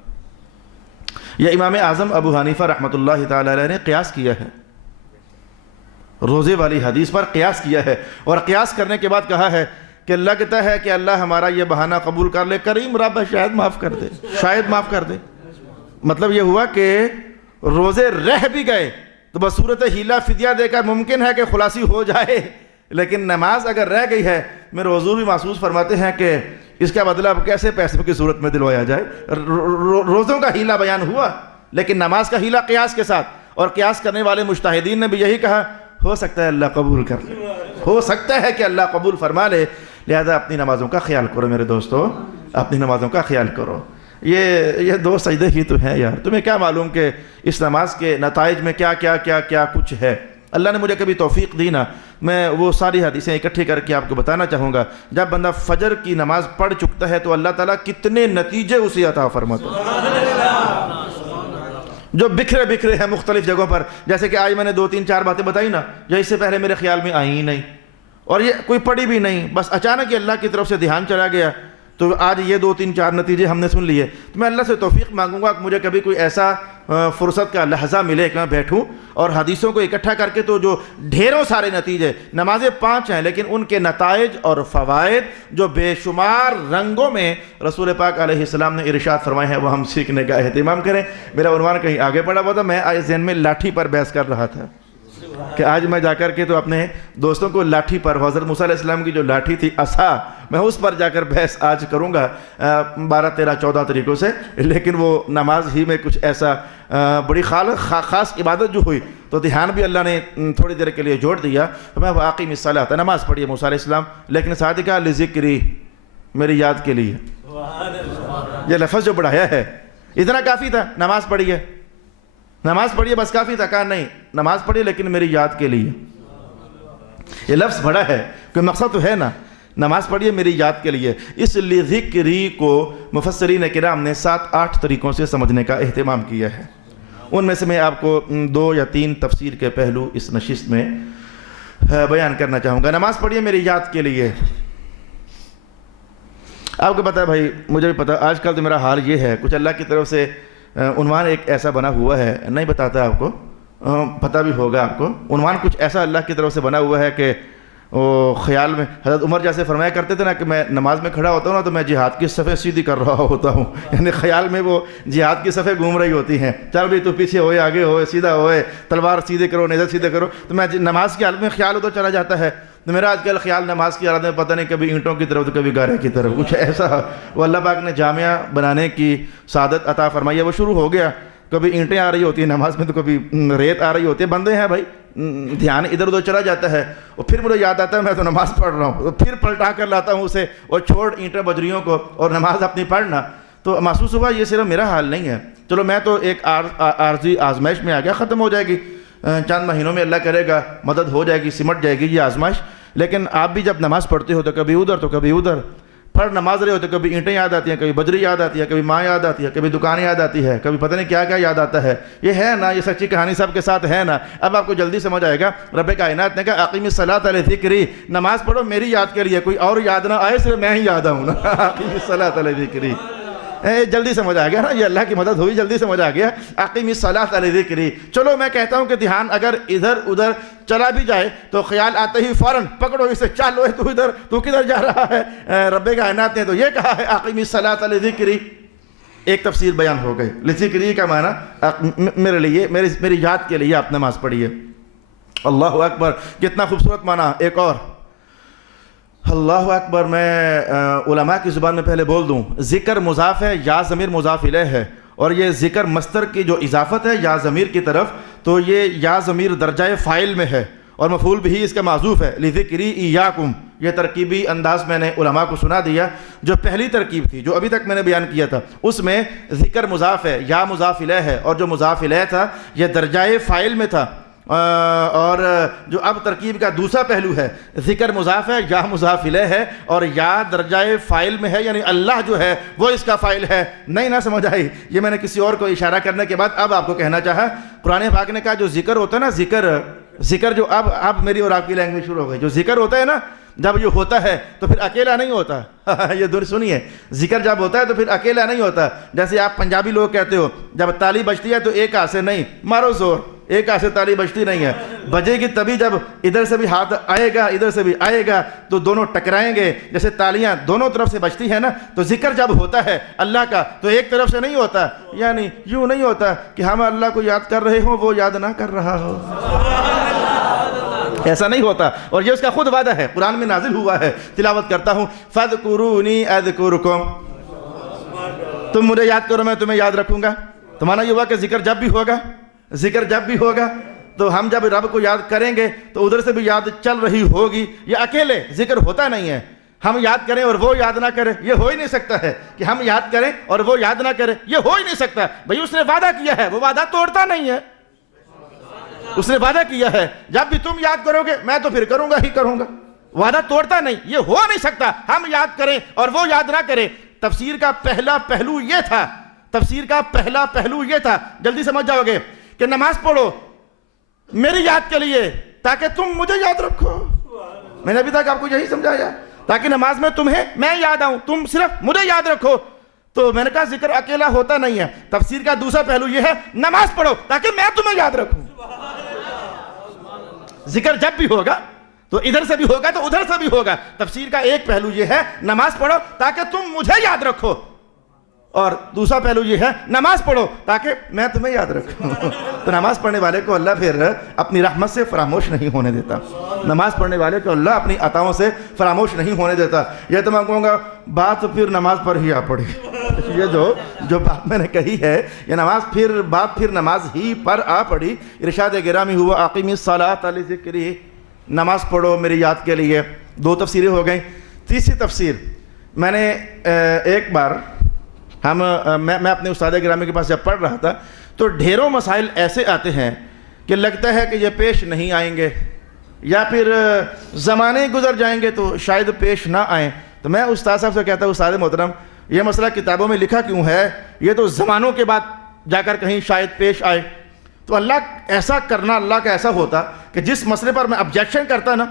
یہ امام اعظم ابو حنیفہ رحمۃ اللہ تعالی علیہ نے قیاس کیا ہے، روزے والی حدیث پر قیاس کیا ہے، اور قیاس کرنے کے بعد کہا ہے کہ لگتا ہے کہ اللہ ہمارا یہ بہانہ قبول کر لے، کریم رب شاید معاف کر دے، شاید معاف کر دے۔ مطلب یہ ہوا کہ روزے رہ بھی گئے تو بس صورت ہیلا فدیہ دے کر ممکن ہے کہ خلاصی ہو جائے، لیکن نماز اگر رہ گئی ہے، میرے حضور بھی محسوس فرماتے ہیں کہ اس کا بدلہ اب کیسے پیسے کی صورت میں دلوایا جائے۔ روزوں کا ہیلا بیان ہوا، لیکن نماز کا ہیلا قیاس کے ساتھ، اور قیاس کرنے والے مجتہدین نے بھی یہی کہا ہو سکتا ہے اللہ قبول کر لے، ہو سکتا ہے کہ اللہ قبول فرما لے، لہذا اپنی نمازوں کا خیال کرو میرے دوستو، اپنی نمازوں کا خیال کرو۔ یہ 2 سجدے ہی تو ہیں یار، تمہیں کیا معلوم کہ اس نماز کے نتائج میں کیا کیا کیا کیا کچھ ہے۔ اللہ نے مجھے کبھی توفیق دی نا، میں وہ ساری حدیثیں اکٹھی کر کے آپ کو بتانا چاہوں گا۔ جب بندہ فجر کی نماز پڑھ چکتا ہے تو اللہ تعالیٰ کتنے نتیجے اسے عطا فرماتا ہے، جو بکھرے بکھرے ہیں مختلف جگہوں پر، جیسے کہ آج میں نے 2-3-4 باتیں بتائی نا، جو اس سے پہلے میرے خیال میں آئی ہی نہیں، اور یہ کوئی پڑھی بھی نہیں، بس اچانک ہی اللہ کی طرف سے دھیان چلا گیا، تو آج یہ 2-3-4 نتیجے ہم نے سن لیے۔ تو میں اللہ سے توفیق مانگوں گا کہ مجھے کبھی کوئی ایسا فرصت کا لحظہ ملے کہ میں بیٹھوں اور حدیثوں کو اکٹھا کر کے، تو جو ڈھیروں سارے نتیجے، نمازیں 5 ہیں لیکن ان کے نتائج اور فوائد جو بے شمار رنگوں میں رسول پاک علیہ السلام نے ارشاد فرمائے ہیں، وہ ہم سیکھنے کا اہتمام کریں۔ میرا عنوان کہیں آگے پڑا ہوا تھا، میں ذہن میں لاٹھی پر بحث کر رہا تھا، کہ آج میں جا کر کے تو اپنے دوستوں کو لاٹھی پر، حضرت موسیٰ علیہ السلام کی جو لاٹھی تھی عصا، میں اس پر جا کر بحث آج کروں گا 12 13 14 طریقوں سے، لیکن وہ نماز ہی میں کچھ ایسا بڑی خاص عبادت جو ہوئی تو دھیان بھی اللہ نے تھوڑی دیر کے لیے جوڑ دیا. تو میں واقعی مثال تھا، نماز پڑھی ہے موسیٰ علیہ السلام، لیکن ساتھ ہی کہا لذکری، میری یاد کے لیے. یہ لفظ جو بڑھایا ہے اتنا کافی تھا، نماز پڑھی ہے، نماز پڑھیے بس کافی تھا. کہا نہیں، نماز پڑھیے لیکن میری یاد کے لیے. یہ لفظ بڑا ہے کہ مقصد تو ہے نا، نماز پڑھیے میری یاد کے لیے. اس لیے ذکری کو مفسرین کرام نے 7-8 طریقوں سے سمجھنے کا اہتمام کیا ہے. ان میں سے میں آپ کو 2 یا 3 تفسیر کے پہلو اس نشست میں بیان کرنا چاہوں گا. نماز پڑھیے میری یاد کے لیے. آپ کو پتہ ہے بھائی، مجھے بھی پتہ، آج کل تو میرا حال یہ ہے، کچھ اللہ کی طرف سے عنوان ایک ایسا بنا ہوا ہے، نہیں بتاتا آپ کو، پتہ بھی ہوگا آپ کو. عنوان کچھ ایسا اللہ کی طرف سے بنا ہوا ہے کہ وہ خیال میں حضرت عمر جیسے فرمایا کرتے تھے نا کہ میں نماز میں کھڑا ہوتا ہوں نا تو میں جہاد کی صفیں سیدھی کر رہا ہوتا ہوں. یعنی خیال میں وہ جہاد کی صفیں گھوم رہی ہوتی ہیں، چل بھائی تو پیچھے ہوئے، آگے ہوئے، سیدھا ہوئے، تلوار سیدھے کرو، نیزہ سیدھے کرو. تو میں نماز کی حالت میں خیال ادھر چلا جاتا ہے. تو میرا آج کل خیال نماز کی حالت میں پتہ نہیں کبھی اینٹوں کی طرف تو کبھی گارے کی طرف، کچھ ایسا. وہ اللہ پاک نے جامعہ بنانے کی سعادت عطا فرمائی ہے، وہ شروع ہو گیا. کبھی اینٹیں آ رہی ہوتی ہیں نماز میں تو کبھی ریت آ رہی ہوتی ہے. بندے ہیں بھائی، دھیان ادھر ادھر چلا جاتا ہے. اور پھر مجھے یاد آتا ہے میں تو نماز پڑھ رہا ہوں، پھر پلٹا کر لاتا ہوں اسے اور چھوڑ اینٹیں بجریوں کو اور نماز اپنی پڑھنا. تو محسوس ہوا یہ صرف میرا حال نہیں ہے. چلو میں تو ایک عارضی آزمائش میں آ گیا، ختم ہو جائے گی، چند مہینوں میں اللہ کرے گا مدد ہو جائے گی، سمٹ جائے گی یہ آزمائش. لیکن آپ بھی جب نماز پڑھتے ہو تو کبھی ادھر تو کبھی ادھر پڑھ نماز رہے ہو تو کبھی اینٹیں یاد آتی ہیں، کبھی بجری یاد آتی ہے، کبھی ماں یاد آتی ہے، کبھی دکان یاد آتی ہے، کبھی پتہ نہیں کیا کیا یاد آتا ہے. یہ ہے نا، یہ سچی کہانی سب کے ساتھ ہے نا. اب آپ کو جلدی سمجھ آئے گا. رب کائنات نے کہا اقیم الصلاۃ لذکری، نماز پڑھو میری یاد کے لیے. کوئی اور یاد نہ آئے، صرف میں ہی یاد آؤں نا. اقیم الصلاۃ لذکری، جلدی سمجھ آ گیا نا، یہ اللہ کی مدد ہوئی، جلدی سمجھ آ گیا. اقیم الصلاۃ لذکری. چلو میں کہتا ہوں کہ دھیان اگر ادھر ادھر چلا بھی جائے تو خیال آتے ہی فوراً پکڑو اسے، چالو تو ادھر، تو کدھر جا رہا ہے. رب کائنات نے تو یہ کہا ہے اقیم الصلاۃ لذکری. ایک تفسیر بیان ہو گئی. لذکری کا معنی میرے لیے، میری یاد کے لیے آپ نماز پڑھیے. اللہ اکبر، کتنا خوبصورت معنی. ایک اور اللہ اکبر. میں علماء کی زبان میں پہلے بول دوں، ذکر مضاف ہے، یا ضمیر مضاف الیہ ہے، اور یہ ذکر مصدر کی جو اضافت ہے یا ضمیر کی طرف، تو یہ یا ضمیر درجہ فاعل میں ہے اور مفعول بھی اس کا معذوف ہے. لذکری ایاکم، یہ ترکیبی انداز میں نے علماء کو سنا دیا. جو پہلی ترکیب تھی جو ابھی تک میں نے بیان کیا تھا، اس میں ذکر مضاف ہے، یا مضاف الیہ ہے، اور جو مضاف الیہ تھا یہ درجہ فاعل میں تھا. اور جو اب ترکیب کا دوسرا پہلو ہے، ذکر مضاف ہے، یا مضاف الیہ ہے، اور یا درجہ فاعل میں ہے، یعنی اللہ جو ہے وہ اس کا فاعل ہے. نہیں نہ سمجھ آئی؟ یہ میں نے کسی اور کو اشارہ کرنے کے بعد اب آپ کو کہنا چاہا. قرآن پاک نے کہا جو ذکر ہوتا ہے نا، ذکر جو اب میری اور آپ کی لینگویج شروع ہو گئی. جو ذکر ہوتا ہے نا، جب یہ ہوتا ہے تو پھر اکیلا نہیں ہوتا. یہ دور سنیے، ذکر جب ہوتا ہے تو پھر اکیلا نہیں ہوتا. جیسے آپ پنجابی لوگ کہتے ہو جب تالی بجتی ہے تو ایک ہاتھ سے نہیں مارو زور، ایک ہاتھ سے تالی بجتی نہیں ہے، بجے گی تبھی جب ادھر سے بھی ہاتھ آئے گا ادھر سے بھی آئے گا تو دونوں ٹکرائیں گے. جیسے تالیاں دونوں طرف سے بجتی ہے نا، تو ذکر جب ہوتا ہے اللہ کا تو ایک طرف سے نہیں ہوتا. یعنی یوں نہیں ہوتا کہ ہم اللہ کو یاد کر رہے ہوں وہ یاد نہ کر رہا ہو، ایسا نہیں ہوتا. اور یہ اس کا خود وعدہ ہے، قرآن میں نازل ہوا ہے. تلاوت کرتا ہوں، فَاذْكُرُونِي أَذْكُرْكُمْ، تم مجھے یاد کرو میں تمہیں یاد رکھوں گا. تو مانا یہ ہوا کہ ذکر جب بھی ہوگا تو ہم جب رب کو یاد کریں گے تو ادھر سے بھی یاد چل رہی ہوگی. یہ اکیلے ذکر ہوتا نہیں ہے. ہم یاد کریں اور وہ یاد نہ کرے، یہ ہو ہی نہیں سکتا ہے کہ ہم یاد کریں اور وہ یاد نہ کرے. یہ ہو ہی نہیں سکتا. بھئی اس نے وعدہ کیا ہے، وہ وعدہ توڑتا نہیں ہے. اس نے وعدہ کیا ہے جب بھی تم یاد کرو گے میں تو پھر کروں گا ہی کروں گا. وعدہ توڑتا نہیں. یہ ہو نہیں سکتا ہم یاد کریں اور وہ یاد نہ کرے. تفسیر کا پہلا پہلو یہ تھا، جلدی سمجھ جاؤ گے، کہ نماز پڑھو میری یاد کے لیے تاکہ تم مجھے یاد رکھو. میں نے ابھی تک آپ کو یہی سمجھایا، تاکہ نماز میں تمہیں میں یاد آؤں، تم صرف مجھے یاد رکھو. تو میں نے کہا ذکر اکیلا ہوتا نہیں ہے. تفسیر کا دوسرا پہلو یہ ہے، نماز پڑھو تاکہ میں تمہیں یاد رکھوں. ذکر جب بھی ہوگا تو ادھر سے بھی ہوگا تو ادھر سے بھی ہوگا. تفسیر کا ایک پہلو یہ ہے، نماز پڑھو تاکہ تم مجھے یاد رکھو. اور دوسرا پہلو یہ ہے نماز پڑھو تاکہ میں تمہیں یاد رکھوں تو نماز پڑھنے والے کو اللہ پھر اپنی رحمت سے فراموش نہیں ہونے دیتا. نماز پڑھنے والے کو اللہ اپنی عطاؤں سے فراموش نہیں ہونے دیتا. یہ تو میں کہوں گا بات پھر نماز پر ہی آ پڑی. یہ جو بات میں نے کہی ہے یہ بات پھر نماز ہی پر آ پڑی. ارشاد گرامی ہوا اقیم الصلاۃ لذکری، نماز پڑھو میری یاد کے لیے. 2 تفسیریں ہو گئیں. تیسری تفسیر میں نے ایک بار میں اپنے استاد گرامی کے پاس جب پڑھ رہا تھا تو ڈھیروں مسائل ایسے آتے ہیں کہ لگتا ہے کہ یہ پیش نہیں آئیں گے یا پھر زمانے گزر جائیں گے تو شاید پیش نہ آئیں. تو میں استاد صاحب سے کہتا ہوں استاد محترم یہ مسئلہ کتابوں میں لکھا کیوں ہے؟ یہ تو زمانوں کے بعد جا کر کہیں شاید پیش آئے. تو اللہ ایسا کرنا اللہ کا ایسا ہوتا کہ جس مسئلے پر میں آبجیکشن کرتا نا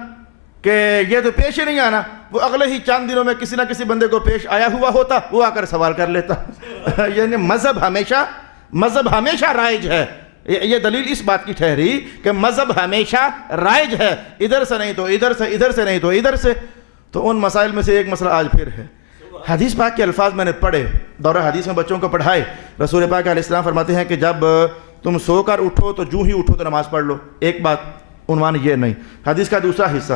کہ یہ تو پیش ہی نہیں آنا، وہ اگلے ہی چند دنوں میں کسی نہ کسی بندے کو پیش آیا ہوا ہوتا، وہ آ کر سوال کر لیتا. یعنی مذہب ہمیشہ رائج ہے. یہ دلیل اس بات کی ٹھہری کہ مذہب ہمیشہ رائج ہے، ادھر سے نہیں تو ادھر سے، ادھر سے نہیں تو ادھر سے. تو ان مسائل میں سے ایک مسئلہ آج پھر ہے. حدیث پاک کے الفاظ میں نے پڑھے، دورہ حدیث میں بچوں کو پڑھائے. رسول پاک علیہ السلام فرماتے ہیں کہ جب تم سو کر اٹھو تو جو ہی اٹھو تو نماز پڑھ لو. ایک بات، عنوان یہ نہیں. حدیث کا دوسرا حصہ،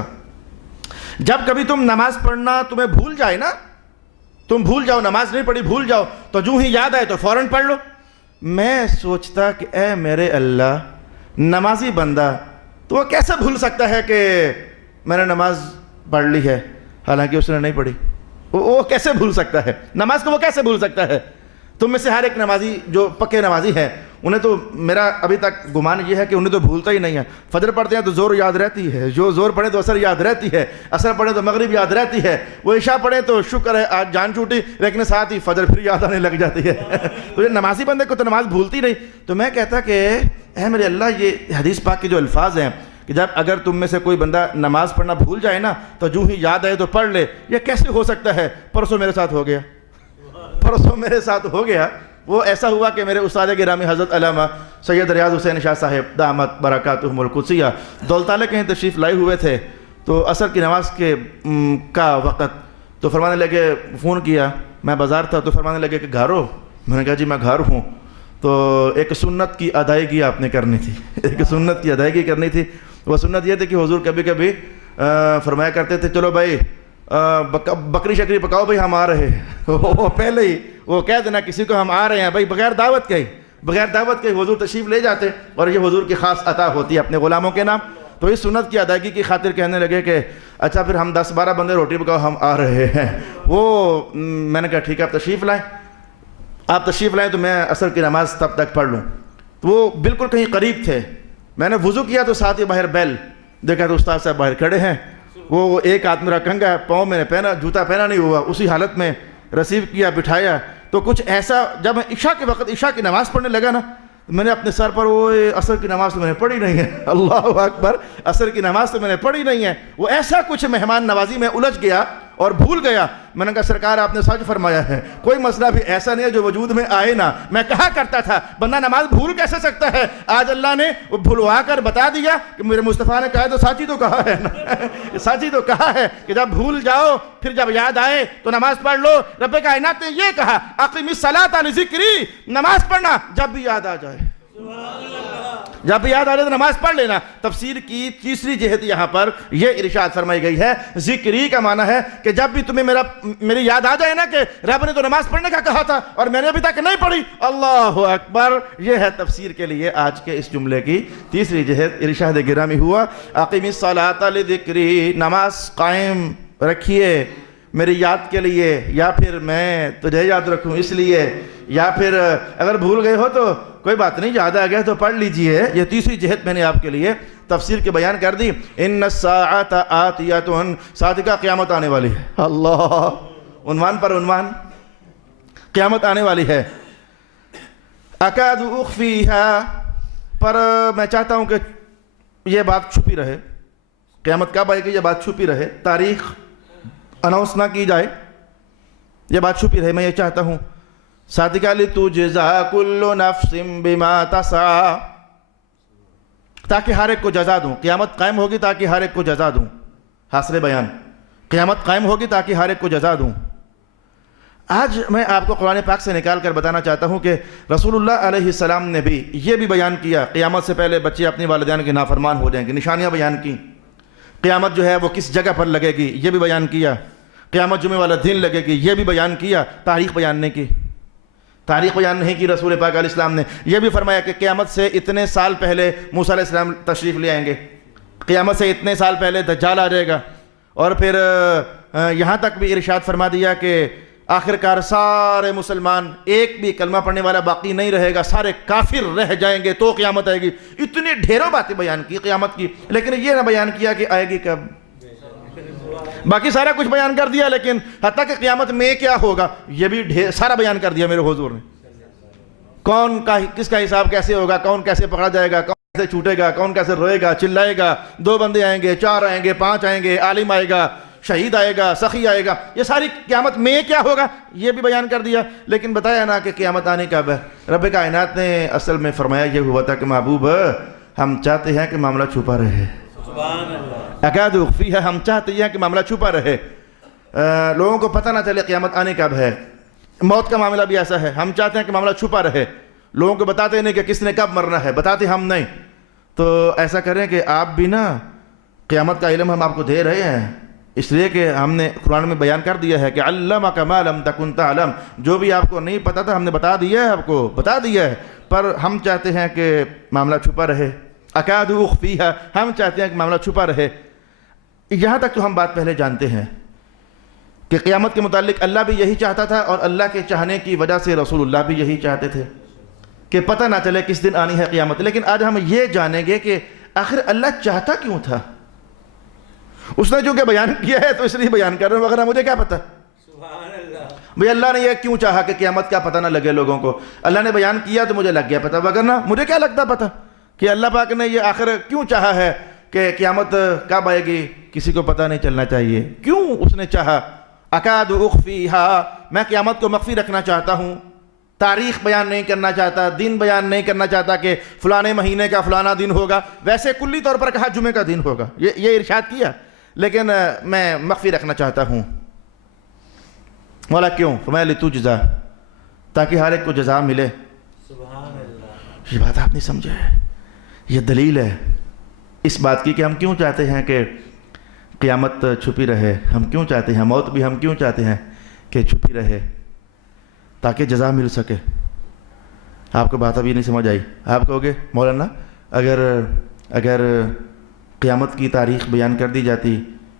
جب کبھی تم نماز پڑھنا تمہیں بھول جائے نا، تم بھول جاؤ نماز نہیں پڑھی بھول جاؤ تو جو ہی یاد آئے تو فوراً پڑھ لو. میں سوچتا کہ اے میرے اللہ، نمازی بندہ تو وہ کیسے بھول سکتا ہے کہ میں نے نماز پڑھ لی ہے حالانکہ اس نے نہیں پڑھی؟ وہ کیسے بھول سکتا ہے نماز کو؟ وہ کیسے بھول سکتا ہے؟ تم میں سے ہر ایک نمازی جو پکے نمازی ہیں انہیں تو میرا ابھی تک گمان یہ ہے کہ انہیں تو بھولتا ہی نہیں ہے. فجر پڑھتے ہیں تو زور یاد رہتی ہے، جو زور پڑھے تو عصر یاد رہتی ہے، عصر پڑھے تو مغرب یاد رہتی ہے، وہ عشاء پڑھے تو شکر ہے آج جان چھوٹی، لیکن ساتھ ہی فجر پھر یاد آنے لگ جاتی ہے. تو یہ نمازی بندے کو تو نماز بھولتی نہیں. تو میں کہتا کہ اے میرے اللہ، یہ حدیث پاک کے جو الفاظ ہیں کہ جب اگر تم میں سے کوئی بندہ نماز پڑھنا بھول جائے نا تو جو ہی یاد آئے تو پڑھ لے، یہ کیسے ہو سکتا ہے؟ پرسوں میرے ساتھ ہو گیا. وہ ایسا ہوا کہ میرے استاد گرامی حضرت علامہ سید ریاض حسین شاہ صاحب دامت برکاتہم القدسیہ دولتالہ کہیں تشریف لائے ہوئے تھے. تو عصر کی نماز کا وقت تو فرمانے لگے، فون کیا، میں بازار تھا تو فرمانے لگے کہ گھر ہو؟ میں نے کہا جی میں گھر ہوں. تو ایک سنت کی ادائیگی آپ نے کرنی تھی. وہ سنت یہ تھی کہ حضور کبھی کبھی فرمایا کرتے تھے چلو بھائی بکری شکری پکاؤ بھائی ہم آ رہے ہیں. وہ پہلے ہی وہ کہہ دینا کسی کو ہم آ رہے ہیں بھائی، بغیر دعوت کے حضور تشریف لے جاتے، اور یہ حضور کی خاص عطا ہوتی ہے اپنے غلاموں کے نام. تو اس سنت کی ادائیگی کی خاطر کہنے لگے کہ اچھا پھر ہم 10-12 بندے روٹی پکاؤ ہم آ رہے ہیں. میں نے کہا ٹھیک ہے آپ تشریف لائیں تو میں عصر کی نماز تب تک پڑھ لوں. تو وہ بالکل کہیں قریب تھے. میں نے وضو کیا تو ساتھ ہی باہر بیل دیکھا تو استاد صاحب باہر کھڑے ہیں. وہ ایک ہاتھ میرا کنگا ہے، پاؤں میں نے پہنا، جوتا پہنا نہیں ہوا، اسی حالت میں رسیو کیا، بٹھایا. تو کچھ ایسا جب میں عشاء کے وقت عشاء کی نماز پڑھنے لگا نا، میں نے اپنے سر پر وہ عصر کی نماز تو میں نے پڑھی نہیں ہے. اللہ اکبر، عصر کی نماز تو میں نے پڑھی نہیں ہے. وہ ایسا کچھ مہمان نوازی میں الجھ گیا اور بھول گیا. میں نے کہا سرکار آپ نے سچ فرمایا ہے، کوئی مسئلہ بھی ایسا نہیں ہے جو وجود میں آئے نا. میں کہا کرتا تھا بندہ نماز بھول کیسے سکتا ہے؟ آج اللہ نے وہ بھلوا کر بتا دیا کہ میرے مصطفیٰ نے کہا تو سچ ہی تو کہا ہے نا. سچ ہی تو کہا ہے کہ جب بھول جاؤ پھر جب یاد آئے تو نماز پڑھ لو. رب کائنات نے یہ کہا اقیم الصلاۃ لذکری، نماز پڑھنا جب بھی یاد آ جائے، جب بھی یاد آ جائے تو نماز پڑھ لینا. تفسیر کی تیسری جہت یہاں پر یہ ارشاد فرمائی گئی ہے، ذکری کا معنی ہے کہ جب بھی تمہیں میری یاد آ جائے نا کہ رب نے تو نماز پڑھنے کا کہا تھا اور میں نے ابھی تک نہیں پڑھی. اللہ اکبر. یہ ہے تفسیر کے لیے آج کے اس جملے کی تیسری جہت. ارشاد گرامی ہوا اقیم الصلاۃ لذکری، نماز قائم رکھیے میری یاد کے لیے، یا پھر میں تجھے یاد رکھوں اس لیے، یا پھر اگر بھول گئے ہو تو کوئی بات نہیں، یاد آ گیا تو پڑھ لیجئے. یہ تیسری جہت میں نے آپ کے لیے تفسیر کے بیان کر دی. ان الساعۃ آتیۃ، صادقہ قیامت آنے والی ہے. اللہ، عنوان پر عنوان، قیامت آنے والی ہے. اکاد اخفیہا، پر میں چاہتا ہوں کہ یہ بات چھپی رہے. قیامت کب آئے گی یہ بات چھپی رہے، تاریخ اناؤنس نہ کی جائے، یہ بات چھپی رہے. میں یہ چاہتا ہوں صادقہ لتجزا کل نفس بما تسعی، تاکہ ہر ایک کو جزا دوں. قیامت قائم ہوگی تاکہ ہر ایک کو جزا دوں. حاصل بیان، قیامت قائم ہوگی تاکہ ہر ایک کو جزا دوں. آج میں آپ کو قرآن پاک سے نکال کر بتانا چاہتا ہوں کہ رسول اللہ علیہ السلام نے بھی یہ بھی بیان کیا، قیامت سے پہلے بچے اپنی والدین کے نافرمان ہو جائیں گے، نشانیاں بیان کی، قیامت جو ہے وہ کس جگہ پر لگے گی یہ بھی بیان کیا، قیامت جمعہ والا دن لگے گی یہ بھی بیان کیا، تاریخ بیان نہیں کی، تاریخ بیان نہیں کی رسول پاک علیہ السلام نے۔ یہ بھی فرمایا کہ قیامت سے اتنے سال پہلے موسیٰ علیہ السلام تشریف لے آئیں گے، قیامت سے اتنے سال پہلے دجال آ جائے گا، اور پھر یہاں تک بھی ارشاد فرما دیا کہ آخرکار سارے مسلمان، ایک بھی کلمہ پڑھنے والا باقی نہیں رہے گا، سارے کافر رہ جائیں گے تو قیامت آئے گی۔ اتنی ڈھیروں باتیں بیان کی قیامت کی، لیکن یہ نہ بیان کیا کہ آئے گی کب۔ باقی سارا کچھ بیان کر دیا، لیکن حتیٰ کہ قیامت میں کیا ہوگا یہ بھی سارا بیان کر دیا میرے حضور نے۔ کون کا کس کا حساب کیسے ہوگا، کون کیسے پکڑا جائے گا، کون کیسے چھوٹے گا، کون کیسے روئے گا، چلائے گا، 2 بندے آئیں گے، 4 آئیں گے، 5 آئیں گے، عالم آئے گا، شہید آئے گا، سخی آئے گا، یہ ساری قیامت میں کیا ہوگا یہ بھی بیان کر دیا، لیکن بتایا نا کہ قیامت آنے کب ہے۔ رب کائنات نے اصل میں فرمایا یہ ہوا تھا کہ محبوب ہم چاہتے ہیں کہ معاملہ چھپا رہے، اکاد اخفیہ، ہم چاہتے ہیں کہ معاملہ چھپا رہے، لوگوں کو پتہ نہ چلے قیامت آنے کب ہے۔ موت کا معاملہ بھی ایسا ہے، ہم چاہتے ہیں کہ معاملہ چھپا رہے، لوگوں کو بتاتے نہیں کہ کس نے کب مرنا ہے، بتاتے ہم نہیں۔ تو ایسا کریں کہ آپ بھی نا قیامت کا علم ہم آپ کو دے رہے ہیں، اس لیے کہ ہم نے قرآن میں بیان کر دیا ہے کہ علمک ما لم تکن تعلم، جو بھی آپ کو نہیں پتا تھا ہم نے بتا دیا ہے، آپ کو بتا دیا ہے، پر ہم چاہتے ہیں کہ معاملہ چھپا رہے، اکاد اخفیہ، ہم چاہتے ہیں کہ معاملہ چھپا رہے۔ یہاں تک تو ہم بات پہلے جانتے ہیں کہ قیامت کے متعلق اللہ بھی یہی چاہتا تھا، اور اللہ کے چاہنے کی وجہ سے رسول اللہ بھی یہی چاہتے تھے کہ پتہ نہ چلے کس دن آنی ہے قیامت۔ لیکن آج ہم یہ جانیں گے کہ آخر اللہ چاہتا کیوں تھا۔ اس نے جو کہ بیان کیا ہے تو اس لیے بیان کر رہے ہیں، وغیرہ مجھے کیا پتہ بھئی اللہ نے یہ کیوں چاہا کہ قیامت کا پتہ نہ لگے لوگوں کو۔ اللہ نے بیان کیا تو مجھے لگ گیا پتہ، وغیرہ مجھے کیا لگتا پتہ کہ اللہ پاک نے یہ آخر کیوں چاہا ہے کہ قیامت کب آئے گی کسی کو پتہ نہیں چلنا چاہیے، کیوں اس نے چاہا۔ اکاد اخفیہا، میں قیامت کو مخفی رکھنا چاہتا ہوں، تاریخ بیان نہیں کرنا چاہتا، دن بیان نہیں کرنا چاہتا کہ فلانے مہینے کا فلانا دن ہوگا، ویسے کلی طور پر کہا جمعے کا دن ہوگا، یہ ارشاد کیا، لیکن میں مخفی رکھنا چاہتا ہوں۔ مولا کیوں؟ فرمایا لتجزا، تاکہ ہر ایک کو جزا ملے۔ سبحان اللہ، یہ بات آپ نہیں سمجھے، یہ دلیل ہے اس بات کی کہ ہم کیوں چاہتے ہیں کہ قیامت چھپی رہے، ہم کیوں چاہتے ہیں، موت بھی ہم کیوں چاہتے ہیں کہ چھپی رہے تاکہ جزا مل سکے۔ آپ کو بات ابھی نہیں سمجھ آئی؟ آپ کہو گے مولانا اگر قیامت کی تاریخ بیان کر دی جاتی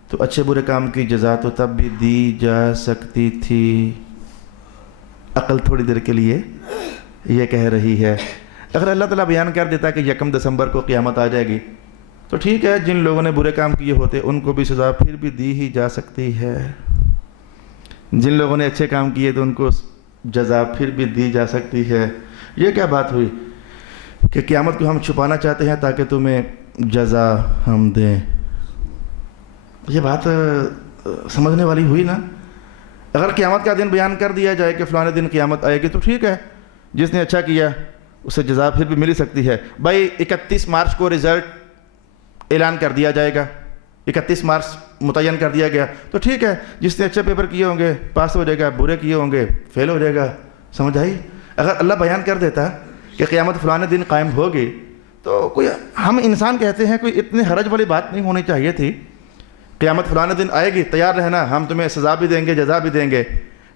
تو اچھے برے کام کی جزا تو تب بھی دی جا سکتی تھی، عقل تھوڑی دیر کے لیے یہ کہہ رہی ہے۔ اگر اللہ تعالیٰ بیان کر دیتا کہ 1 دسمبر کو قیامت آ جائے گی تو ٹھیک ہے، جن لوگوں نے برے کام کیے ہوتے ان کو بھی سزا پھر بھی دی ہی جا سکتی ہے، جن لوگوں نے اچھے کام کیے تو ان کو جزا پھر بھی دی جا سکتی ہے۔ یہ کیا بات ہوئی کہ قیامت کو ہم چھپانا چاہتے ہیں تاکہ تمہیں جزا ہم دیں؟ یہ بات سمجھنے والی ہوئی نا۔ اگر قیامت کا دن بیان کر دیا جائے کہ فلانے دن قیامت آئے گی تو ٹھیک ہے، جس نے اچھا کیا اسے جزا پھر بھی مل سکتی ہے۔ بھائی 31 مارچ کو رزلٹ اعلان کر دیا جائے گا، 31 مارچ متعین کر دیا گیا تو ٹھیک ہے، جس نے اچھے پیپر کیے ہوں گے پاس ہو جائے گا، برے کیے ہوں گے فیل ہو جائے گا۔ سمجھ آئی؟ اگر اللہ بیان کر دیتا کہ قیامت فلانے دن قائم ہوگی تو کوئی، ہم انسان کہتے ہیں کوئی اتنے حرج والی بات نہیں ہونی چاہیے تھی۔ قیامت فلانے دن آئے گی، تیار رہنا، ہم تمہیں سزا بھی دیں گے جزا بھی دیں گے۔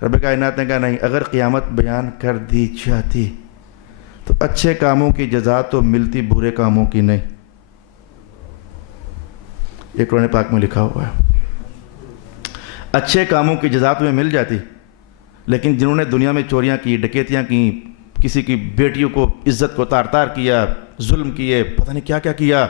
رب کائنات نے کہا نہیں، اگر قیامت بیان کر دی جاتی تو اچھے کاموں کی جزا تو ملتی، برے کاموں کی نہیں۔ یہ قرآن پاک میں لکھا ہوا ہے، اچھے کاموں کی جزا تمہیں مل جاتی، لیکن جنہوں نے دنیا میں چوریاں کی، ڈکیتیاں کی، کسی کی بیٹیوں کو عزت کو تار تار کیا، ظلم کیے، پتہ نہیں کیا کیا کیا،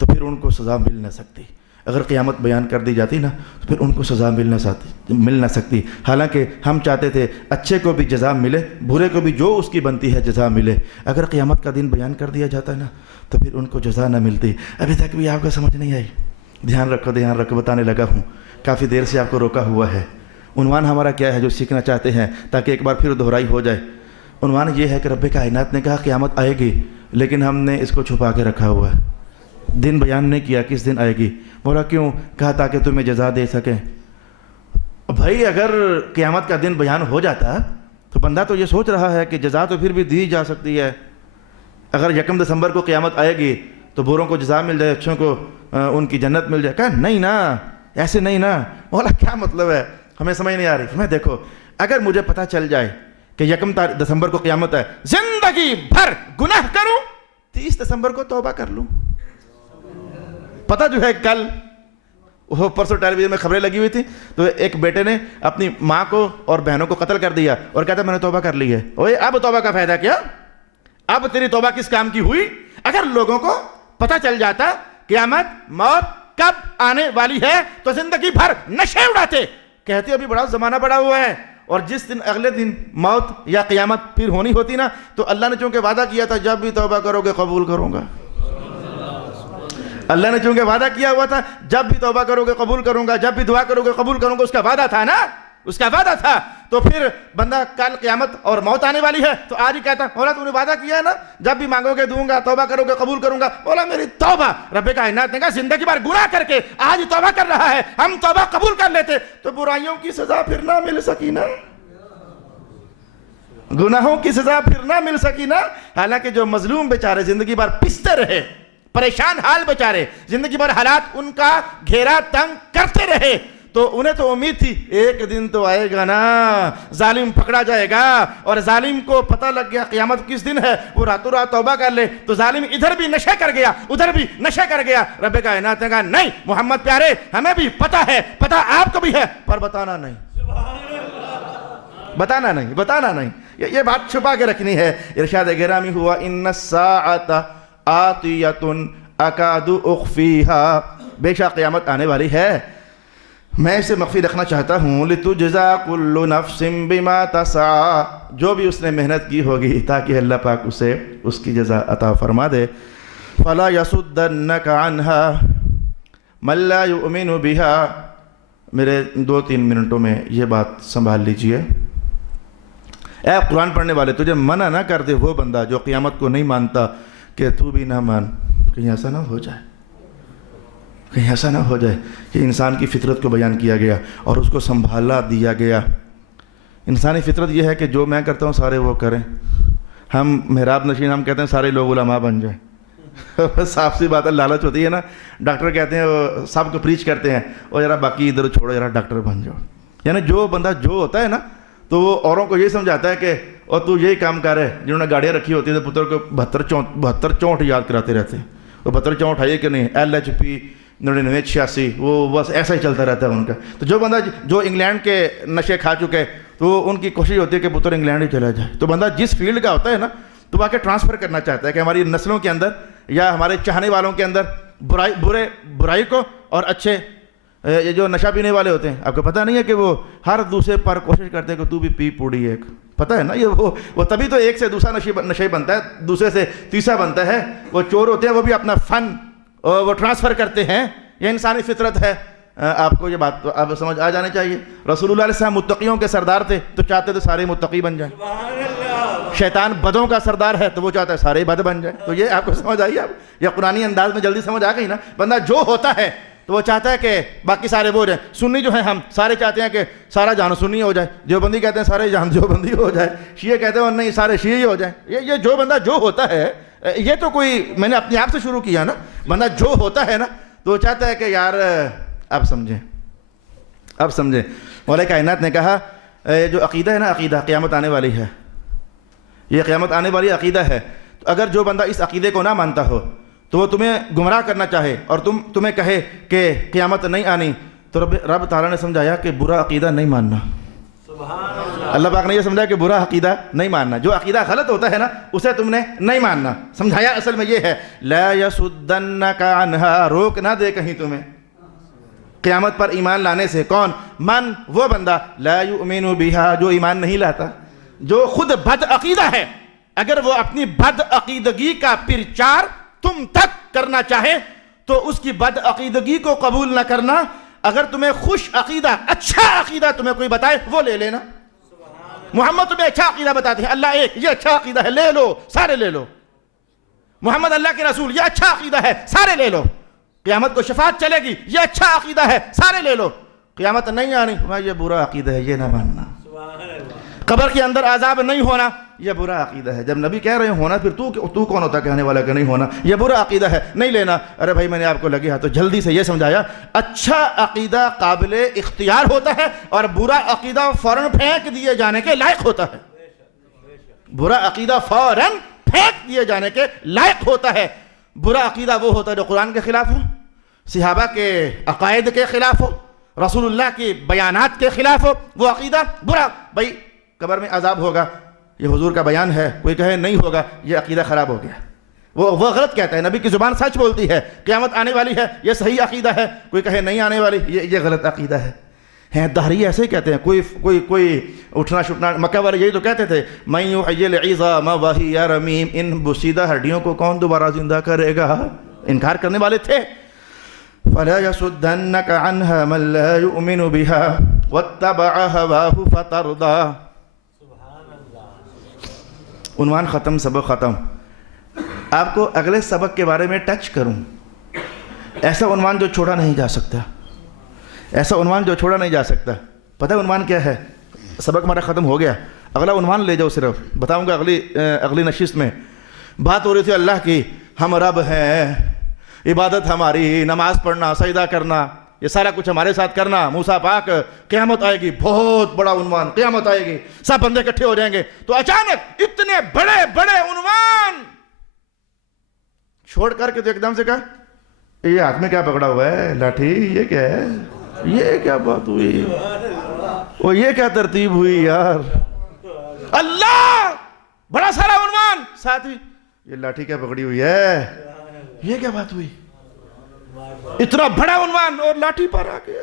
تو پھر ان کو سزا مل نہ سکتی۔ اگر قیامت بیان کر دی جاتی نا تو پھر ان کو سزا مل نہ سکتی۔ حالانکہ ہم چاہتے تھے اچھے کو بھی جزا ملے، برے کو بھی جو اس کی بنتی ہے جزا ملے۔ اگر قیامت کا دن بیان کر دیا جاتا نا تو پھر ان کو جزا نہ ملتی۔ ابھی تک بھی آپ کو سمجھ نہیں آئی؟ دھیان رکھو، بتانے لگا ہوں، کافی دیر سے آپ کو روکا ہوا ہے۔ عنوان ہمارا کیا ہے جو سیکھنا چاہتے ہیں تاکہ ایک بار پھر دہرائی ہو جائے؟ عنوان یہ ہے کہ رب کائنات نے کہا قیامت آئے گی، لیکن ہم نے اس کو چھپا کے رکھا ہوا ہے، دن بیان نہیں کیا کس دن آئے گی۔ مولا کیوں؟ کہا تاکہ تمہیں جزا دے سکیں۔ اب بھائی اگر قیامت کا دن بیان ہو جاتا تو بندہ تو یہ سوچ رہا ہے کہ جزا تو پھر بھی دی جا سکتی ہے. اگر 1 دسمبر کو قیامت آئے گی تو بروں کو جزا مل جائے, اچھوں کو ان کی جنت مل جائے. کہا نہیں نا, ایسے نہیں نا. مولا کیا مطلب ہے, ہمیں سمجھ نہیں آ رہی. میں دیکھو اگر مجھے پتہ چل جائے کہ 1 دسمبر کو قیامت ہے, زندگی بھر گناہ کروں, 30 دسمبر کو توبہ کر لوں. پتہ جو ہے کل وہ پرسوں ٹیلی ویژن میں خبریں لگی ہوئی تھی, تو ایک بیٹے نے اپنی ماں کو اور بہنوں کو قتل کر دیا اور کہتا میں نے توبہ کر لی ہے. اوے اب توبہ کا فائدہ کیا؟ اب تیری توبہ کس کام کی ہوئی؟ اگر لوگوں کو پتہ چل جاتا قیامت موت کب آنے والی ہے تو زندگی بھر نشے اڑاتے, کہتے ابھی بڑا زمانہ پڑا ہوا ہے. اور جس دن اگلے دن موت یا قیامت پھر ہونی ہوتی نا, تو اللہ نے چونکہ وعدہ کیا تھا جب بھی توبہ کرو گے قبول کروں گا. اللہ نے چونکہ وعدہ کیا ہوا تھا جب بھی توبہ کرو گے قبول کروں گا, جب بھی دعا کرو گے قبول کروں گا, اس کا وعدہ تھا نا, اس کا وعدہ تھا. تو پھر بندہ کل قیامت اور موت آنے والی ہے تو آج ہی کہتا مولا تو نے وعدہ کیا ہے نا جب بھی مانگو گے دوں گا, توبہ کرو گے قبول کروں گا. مولا میری توبہ, رب کائنات نے کہا زندگی بھر گناہ کر کے آج ہی توبہ کر رہا ہے, ہم توبہ قبول کر لیتے تو برائیوں کی سزا پھر نہ مل سکی نا, گناہوں کی سزا پھر نہ مل سکی نا. حالانکہ جو مظلوم بیچارے زندگی بھر پستے رہے, پریشان حال بیچارے زندگی بھر حالات ان کا گھیرا تنگ کرتے رہے, تو انہیں تو امید تھی ایک دن تو آئے گا نا ظالم پکڑا جائے گا. اور ظالم کو پتہ لگ گیا قیامت کس دن ہے, وہ راتوں رات توبہ کر لے, تو ظالم ادھر بھی نشے کر گیا ادھر بھی نشے کر گیا. رب کائنات نے کہا نہیں محمد پیارے ہمیں بھی پتہ ہے, پتہ آپ کو بھی ہے, پر بتانا نہیں, بتانا نہیں, بتانا نہیں, یہ بات چھپا کے رکھنی ہے. ارشاد گرامی ہوا ان الساعۃ آتیۃ اکاد اخفیہا, بے شک قیامت آنے والی ہے, میں اسے مخفی رکھنا چاہتا ہوں. لتجزا کل نفس بما تسعی, جو بھی اس نے محنت کی ہوگی تاکہ اللہ پاک اسے اس کی جزا عطا فرما دے. فلا یصدنک عنہا من لا یؤمن بہا, میرے 2-3 منٹوں میں یہ بات سنبھال لیجئے. اے قرآن پڑھنے والے, تجھے منع نہ کر دے وہ بندہ جو قیامت کو نہیں مانتا کہ تو بھی نہ مان. کہیں ایسا نہ ہو جائے, کہیں ایسا نہ ہو جائے کہ انسان کی فطرت کو بیان کیا گیا اور اس کو سنبھالا دیا گیا. انسانی فطرت یہ ہے کہ جو میں کرتا ہوں سارے وہ کریں. ہم محراب نشین, ہم کہتے ہیں سارے لوگ علماء بن جائیں. صاف سی بات ہے, لالچ ہوتی ہے نا. ڈاکٹر کہتے ہیں سب کو پریچ کرتے ہیں اور ذرا باقی ادھر چھوڑو, ذرا ڈاکٹر بن جاؤ. یعنی جو بندہ جو ہوتا ہے نا تو وہ اوروں کو یہ سمجھاتا ہے کہ اور تو یہی کام کر رہے. جنہوں نے گاڑیاں رکھی ہوتی ہیں تو پتر کو 72 یاد کراتے رہتے ہیں. وہ 72 ہے کہ نہیں, LHP 9986, وہ بس ایسا ہی چلتا رہتا ہے ان کا. تو جو بندہ جو انگلینڈ کے نشے کھا چکے تو ان کی کوشش ہوتی ہے کہ پتر انگلینڈ ہی چلا جائے. تو بندہ جس فیلڈ کا ہوتا ہے نا تو وہ آ کے ٹرانسفر کرنا چاہتا ہے کہ ہماری نسلوں کے اندر یا ہمارے چاہنے والوں کے اندر برائی کو اور اچھے, یہ جو نشہ پینے والے ہوتے ہیں آپ کو پتہ نہیں ہے کہ وہ ہر دوسرے پر کوشش کرتے ہیں کہ تو بھی پی پوڑی ایک, پتہ ہے نا. یہ وہ تبھی تو ایک سے دوسرا نشے بنتا ہے, دوسرے سے تیسرا بنتا ہے. وہ چور ہوتے ہیں وہ بھی اپنا فن وہ ٹرانسفر کرتے ہیں. یہ انسانی فطرت ہے. آپ کو یہ بات اب سمجھ آ جانی چاہیے. رسول اللہ علیہ السلام متقیوں کے سردار تھے تو چاہتے تھے سارے متقی بن جائیں. شیطان بدوں کا سردار ہے تو وہ چاہتا ہے سارے بد بن جائیں. تو یہ آپ کو سمجھ آئی, اب یا قرآنی انداز میں جلدی سمجھ آ گئی نا. بندہ جو ہوتا ہے تو وہ چاہتا ہے کہ باقی سارے وہ جائیں. سنی جو ہیں ہم سارے چاہتے ہیں کہ سارا جان سنی ہو جائے. دیوبندی کہتے ہیں سارے جان دیوبندی ہو جائے. شیعہ کہتے ہیں نہیں سارے شیعہ ہی ہو جائیں. یہ جو بندہ جو ہوتا ہے, یہ تو کوئی میں نے اپنے آپ سے شروع کیا نا. بندہ جو ہوتا ہے نا تو وہ چاہتا ہے کہ یار اب سمجھیں. مولا کائنات نے کہا جو عقیدہ ہے نا, عقیدہ قیامت آنے والی ہے, یہ قیامت آنے والی عقیدہ ہے. تو اگر جو بندہ اس عقیدے کو نہ مانتا ہو تو وہ تمہیں گمراہ کرنا چاہے اور تمہیں کہے کہ قیامت نہیں آنی, تو رب تعالیٰ نے سمجھایا کہ برا عقیدہ نہیں ماننا. اللہ پاک نے یہ سمجھا کہ برا عقیدہ نہیں ماننا. جو عقیدہ غلط ہوتا ہے نا اسے تم نے نہیں ماننا. سمجھایا اصل میں یہ ہے لا یصدنک عنہا, روک نہ دے کہیں تمہیں قیامت پر ایمان لانے سے. کون؟ من, وہ بندہ لا یؤمن بہا, جو ایمان نہیں لاتا, جو خود بد عقیدہ ہے. اگر وہ اپنی بد عقیدگی کا پرچار تم تک کرنا چاہے تو اس کی بد عقیدگی کو قبول نہ کرنا. اگر تمہیں خوش عقیدہ اچھا عقیدہ تمہیں کوئی بتائے وہ لے لینا. محمد تمہیں اچھا عقیدہ بتاتے ہیں, اللہ ایک, یہ اچھا عقیدہ ہے, لے لو, سارے لے لو. محمد اللہ کے رسول, یہ اچھا عقیدہ ہے, سارے لے لو. قیامت کو شفاعت چلے گی, یہ اچھا عقیدہ ہے, سارے لے لو. قیامت نہیں آنی، یہ برا عقیدہ ہے، یہ نہ ماننا۔ سبحان اللہ۔ قبر کے اندر عذاب نہیں ہونا، یہ برا عقیدہ ہے۔ جب نبی کہہ رہے ہیں ہونا، پھر تو کون ہوتا کہنے والا کہ نہیں ہونا؟ یہ برا عقیدہ ہے، نہیں لینا۔ ارے بھائی میں نے آپ کو لگے ہاں تو جلدی سے یہ سمجھایا، اچھا عقیدہ قابل اختیار ہوتا ہے اور برا عقیدہ فوراً پھینک دیے جانے کے لائق ہوتا ہے۔ برا عقیدہ فوراً پھینک دیے جانے کے لائق ہوتا ہے۔ برا عقیدہ وہ ہوتا ہے جو قرآن کے خلاف ہو، صحابہ کے عقائد کے خلاف ہو، رسول اللہ کی بیانات کے خلاف ہو، وہ عقیدہ برا۔ بھائی قبر میں عذاب ہوگا، یہ حضور کا بیان ہے، کوئی کہے نہیں ہوگا، یہ عقیدہ خراب ہو گیا، وہ غلط کہتا ہے۔ نبی کی زبان سچ بولتی ہے، قیامت آنے والی ہے، یہ صحیح عقیدہ ہے، کوئی کہے نہیں آنے والی، یہ غلط عقیدہ ہے۔ ہیں دہری ایسے ہی کہتے ہیں، کوئی اٹھنا شٹنا، مکہ والے یہی تو کہتے تھے، مَن یحیی العظام وہی رمیم، ان بوسیدہ ہڈیوں کو کون دوبارہ زندہ کرے گا؟ انکار کرنے والے تھے۔ فَلَا يَصُدَّنَّكَ عَنْهَا مَن لَا يُؤْمِنُ بِهَا وَاتَّبَعَ هَوَاهُ فَتَرْضَىٰ۔ سبحان اللہ۔ عنوان ختم، سبق ختم۔ آپ کو اگلے سبق کے بارے میں ٹچ کروں، ایسا عنوان جو چھوڑا نہیں جا سکتا، ایسا عنوان جو چھوڑا نہیں جا سکتا۔ پتہ عنوان کیا ہے؟ سبق ہمارا ختم ہو گیا، اگلا عنوان لے جاؤ، صرف بتاؤں گا اگلی نشست میں۔ بات ہو رہی تھی اللہ کی، ہم رب ہیں، عبادت ہماری، نماز پڑھنا، سجدہ کرنا، یہ سارا کچھ ہمارے ساتھ کرنا۔ موسیٰ پاک قیامت آئے گی، بہت بڑا عنوان، قیامت آئے گی، سب بندے اکٹھے ہو جائیں گے، تو اچانک اتنے بڑے بڑے عنوان چھوڑ کر کے تو ایک دم سے کہا، یہ ہاتھ میں کیا پکڑا ہوا ہے؟ لاٹھی؟ یہ کیا ہے؟ یہ کیا بات ہوئی؟ وہ یہ کیا ترتیب ہوئی یار؟ اللہ بڑا سارا عنوان، ساتھ ہی یہ لاٹھی کیا پکڑی ہوئی ہے؟ یہ کیا بات ہوئی؟ اتنا بڑا عنوان اور لاٹھی پر آ گیا۔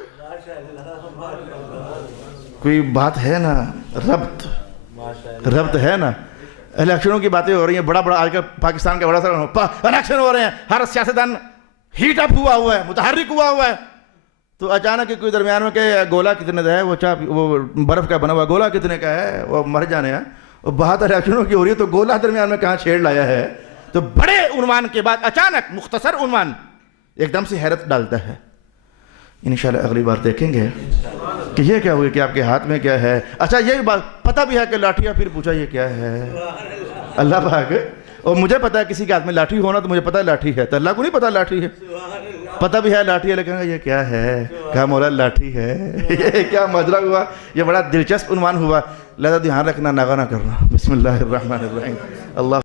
کوئی بات ہے نا، ربط ہے نا۔ الیکشنوں کی باتیں ہو رہی ہیں، بڑا آج کل پاکستان کا بڑا سارا الیکشن ہو رہے ہیں، ہر سیاستدان ہیٹ اپ ہوا ہے، متحرک ہوا ہے، تو اچانک کوئی درمیان میں کہ گولا کتنے کا ہے، وہ برف کا بنا ہوا گولا کتنے کا ہے، وہ مر جانے ہیں۔ بات الیکشنوں کی ہو رہی ہے تو گولا درمیان میں کہاں چھیڑ لایا ہے؟ تو بڑے عنوان کے بعد اچانک مختصر عنوان ایک دم سے حیرت ڈالتا ہے۔ انشاءاللہ اگلی بار دیکھیں گے کہ یہ کیا ہوئی، کہ آپ کے ہاتھ میں کیا ہے۔ اچھا یہ بات پتہ بھی ہے کہ لاٹھی ہے، پھر پوچھا یہ کیا ہے؟ اللہ پاک، اور مجھے پتا ہے کسی کے ہاتھ میں لاٹھی ہونا تو مجھے پتا ہے لاٹھی ہے، تو اللہ کو نہیں پتا لاٹھی ہے؟ پتہ بھی ہے لاٹھی ہے، لیکن یہ کیا ہے؟ کہا مولا لاٹھی ہے۔ یہ کیا ماجرا ہوا، یہ بڑا دلچسپ عنوان ہوا، لہذا دھیان رکھنا، ناغہ نہ کرنا۔ بسم اللہ الرحمن الرحیم۔ اللہ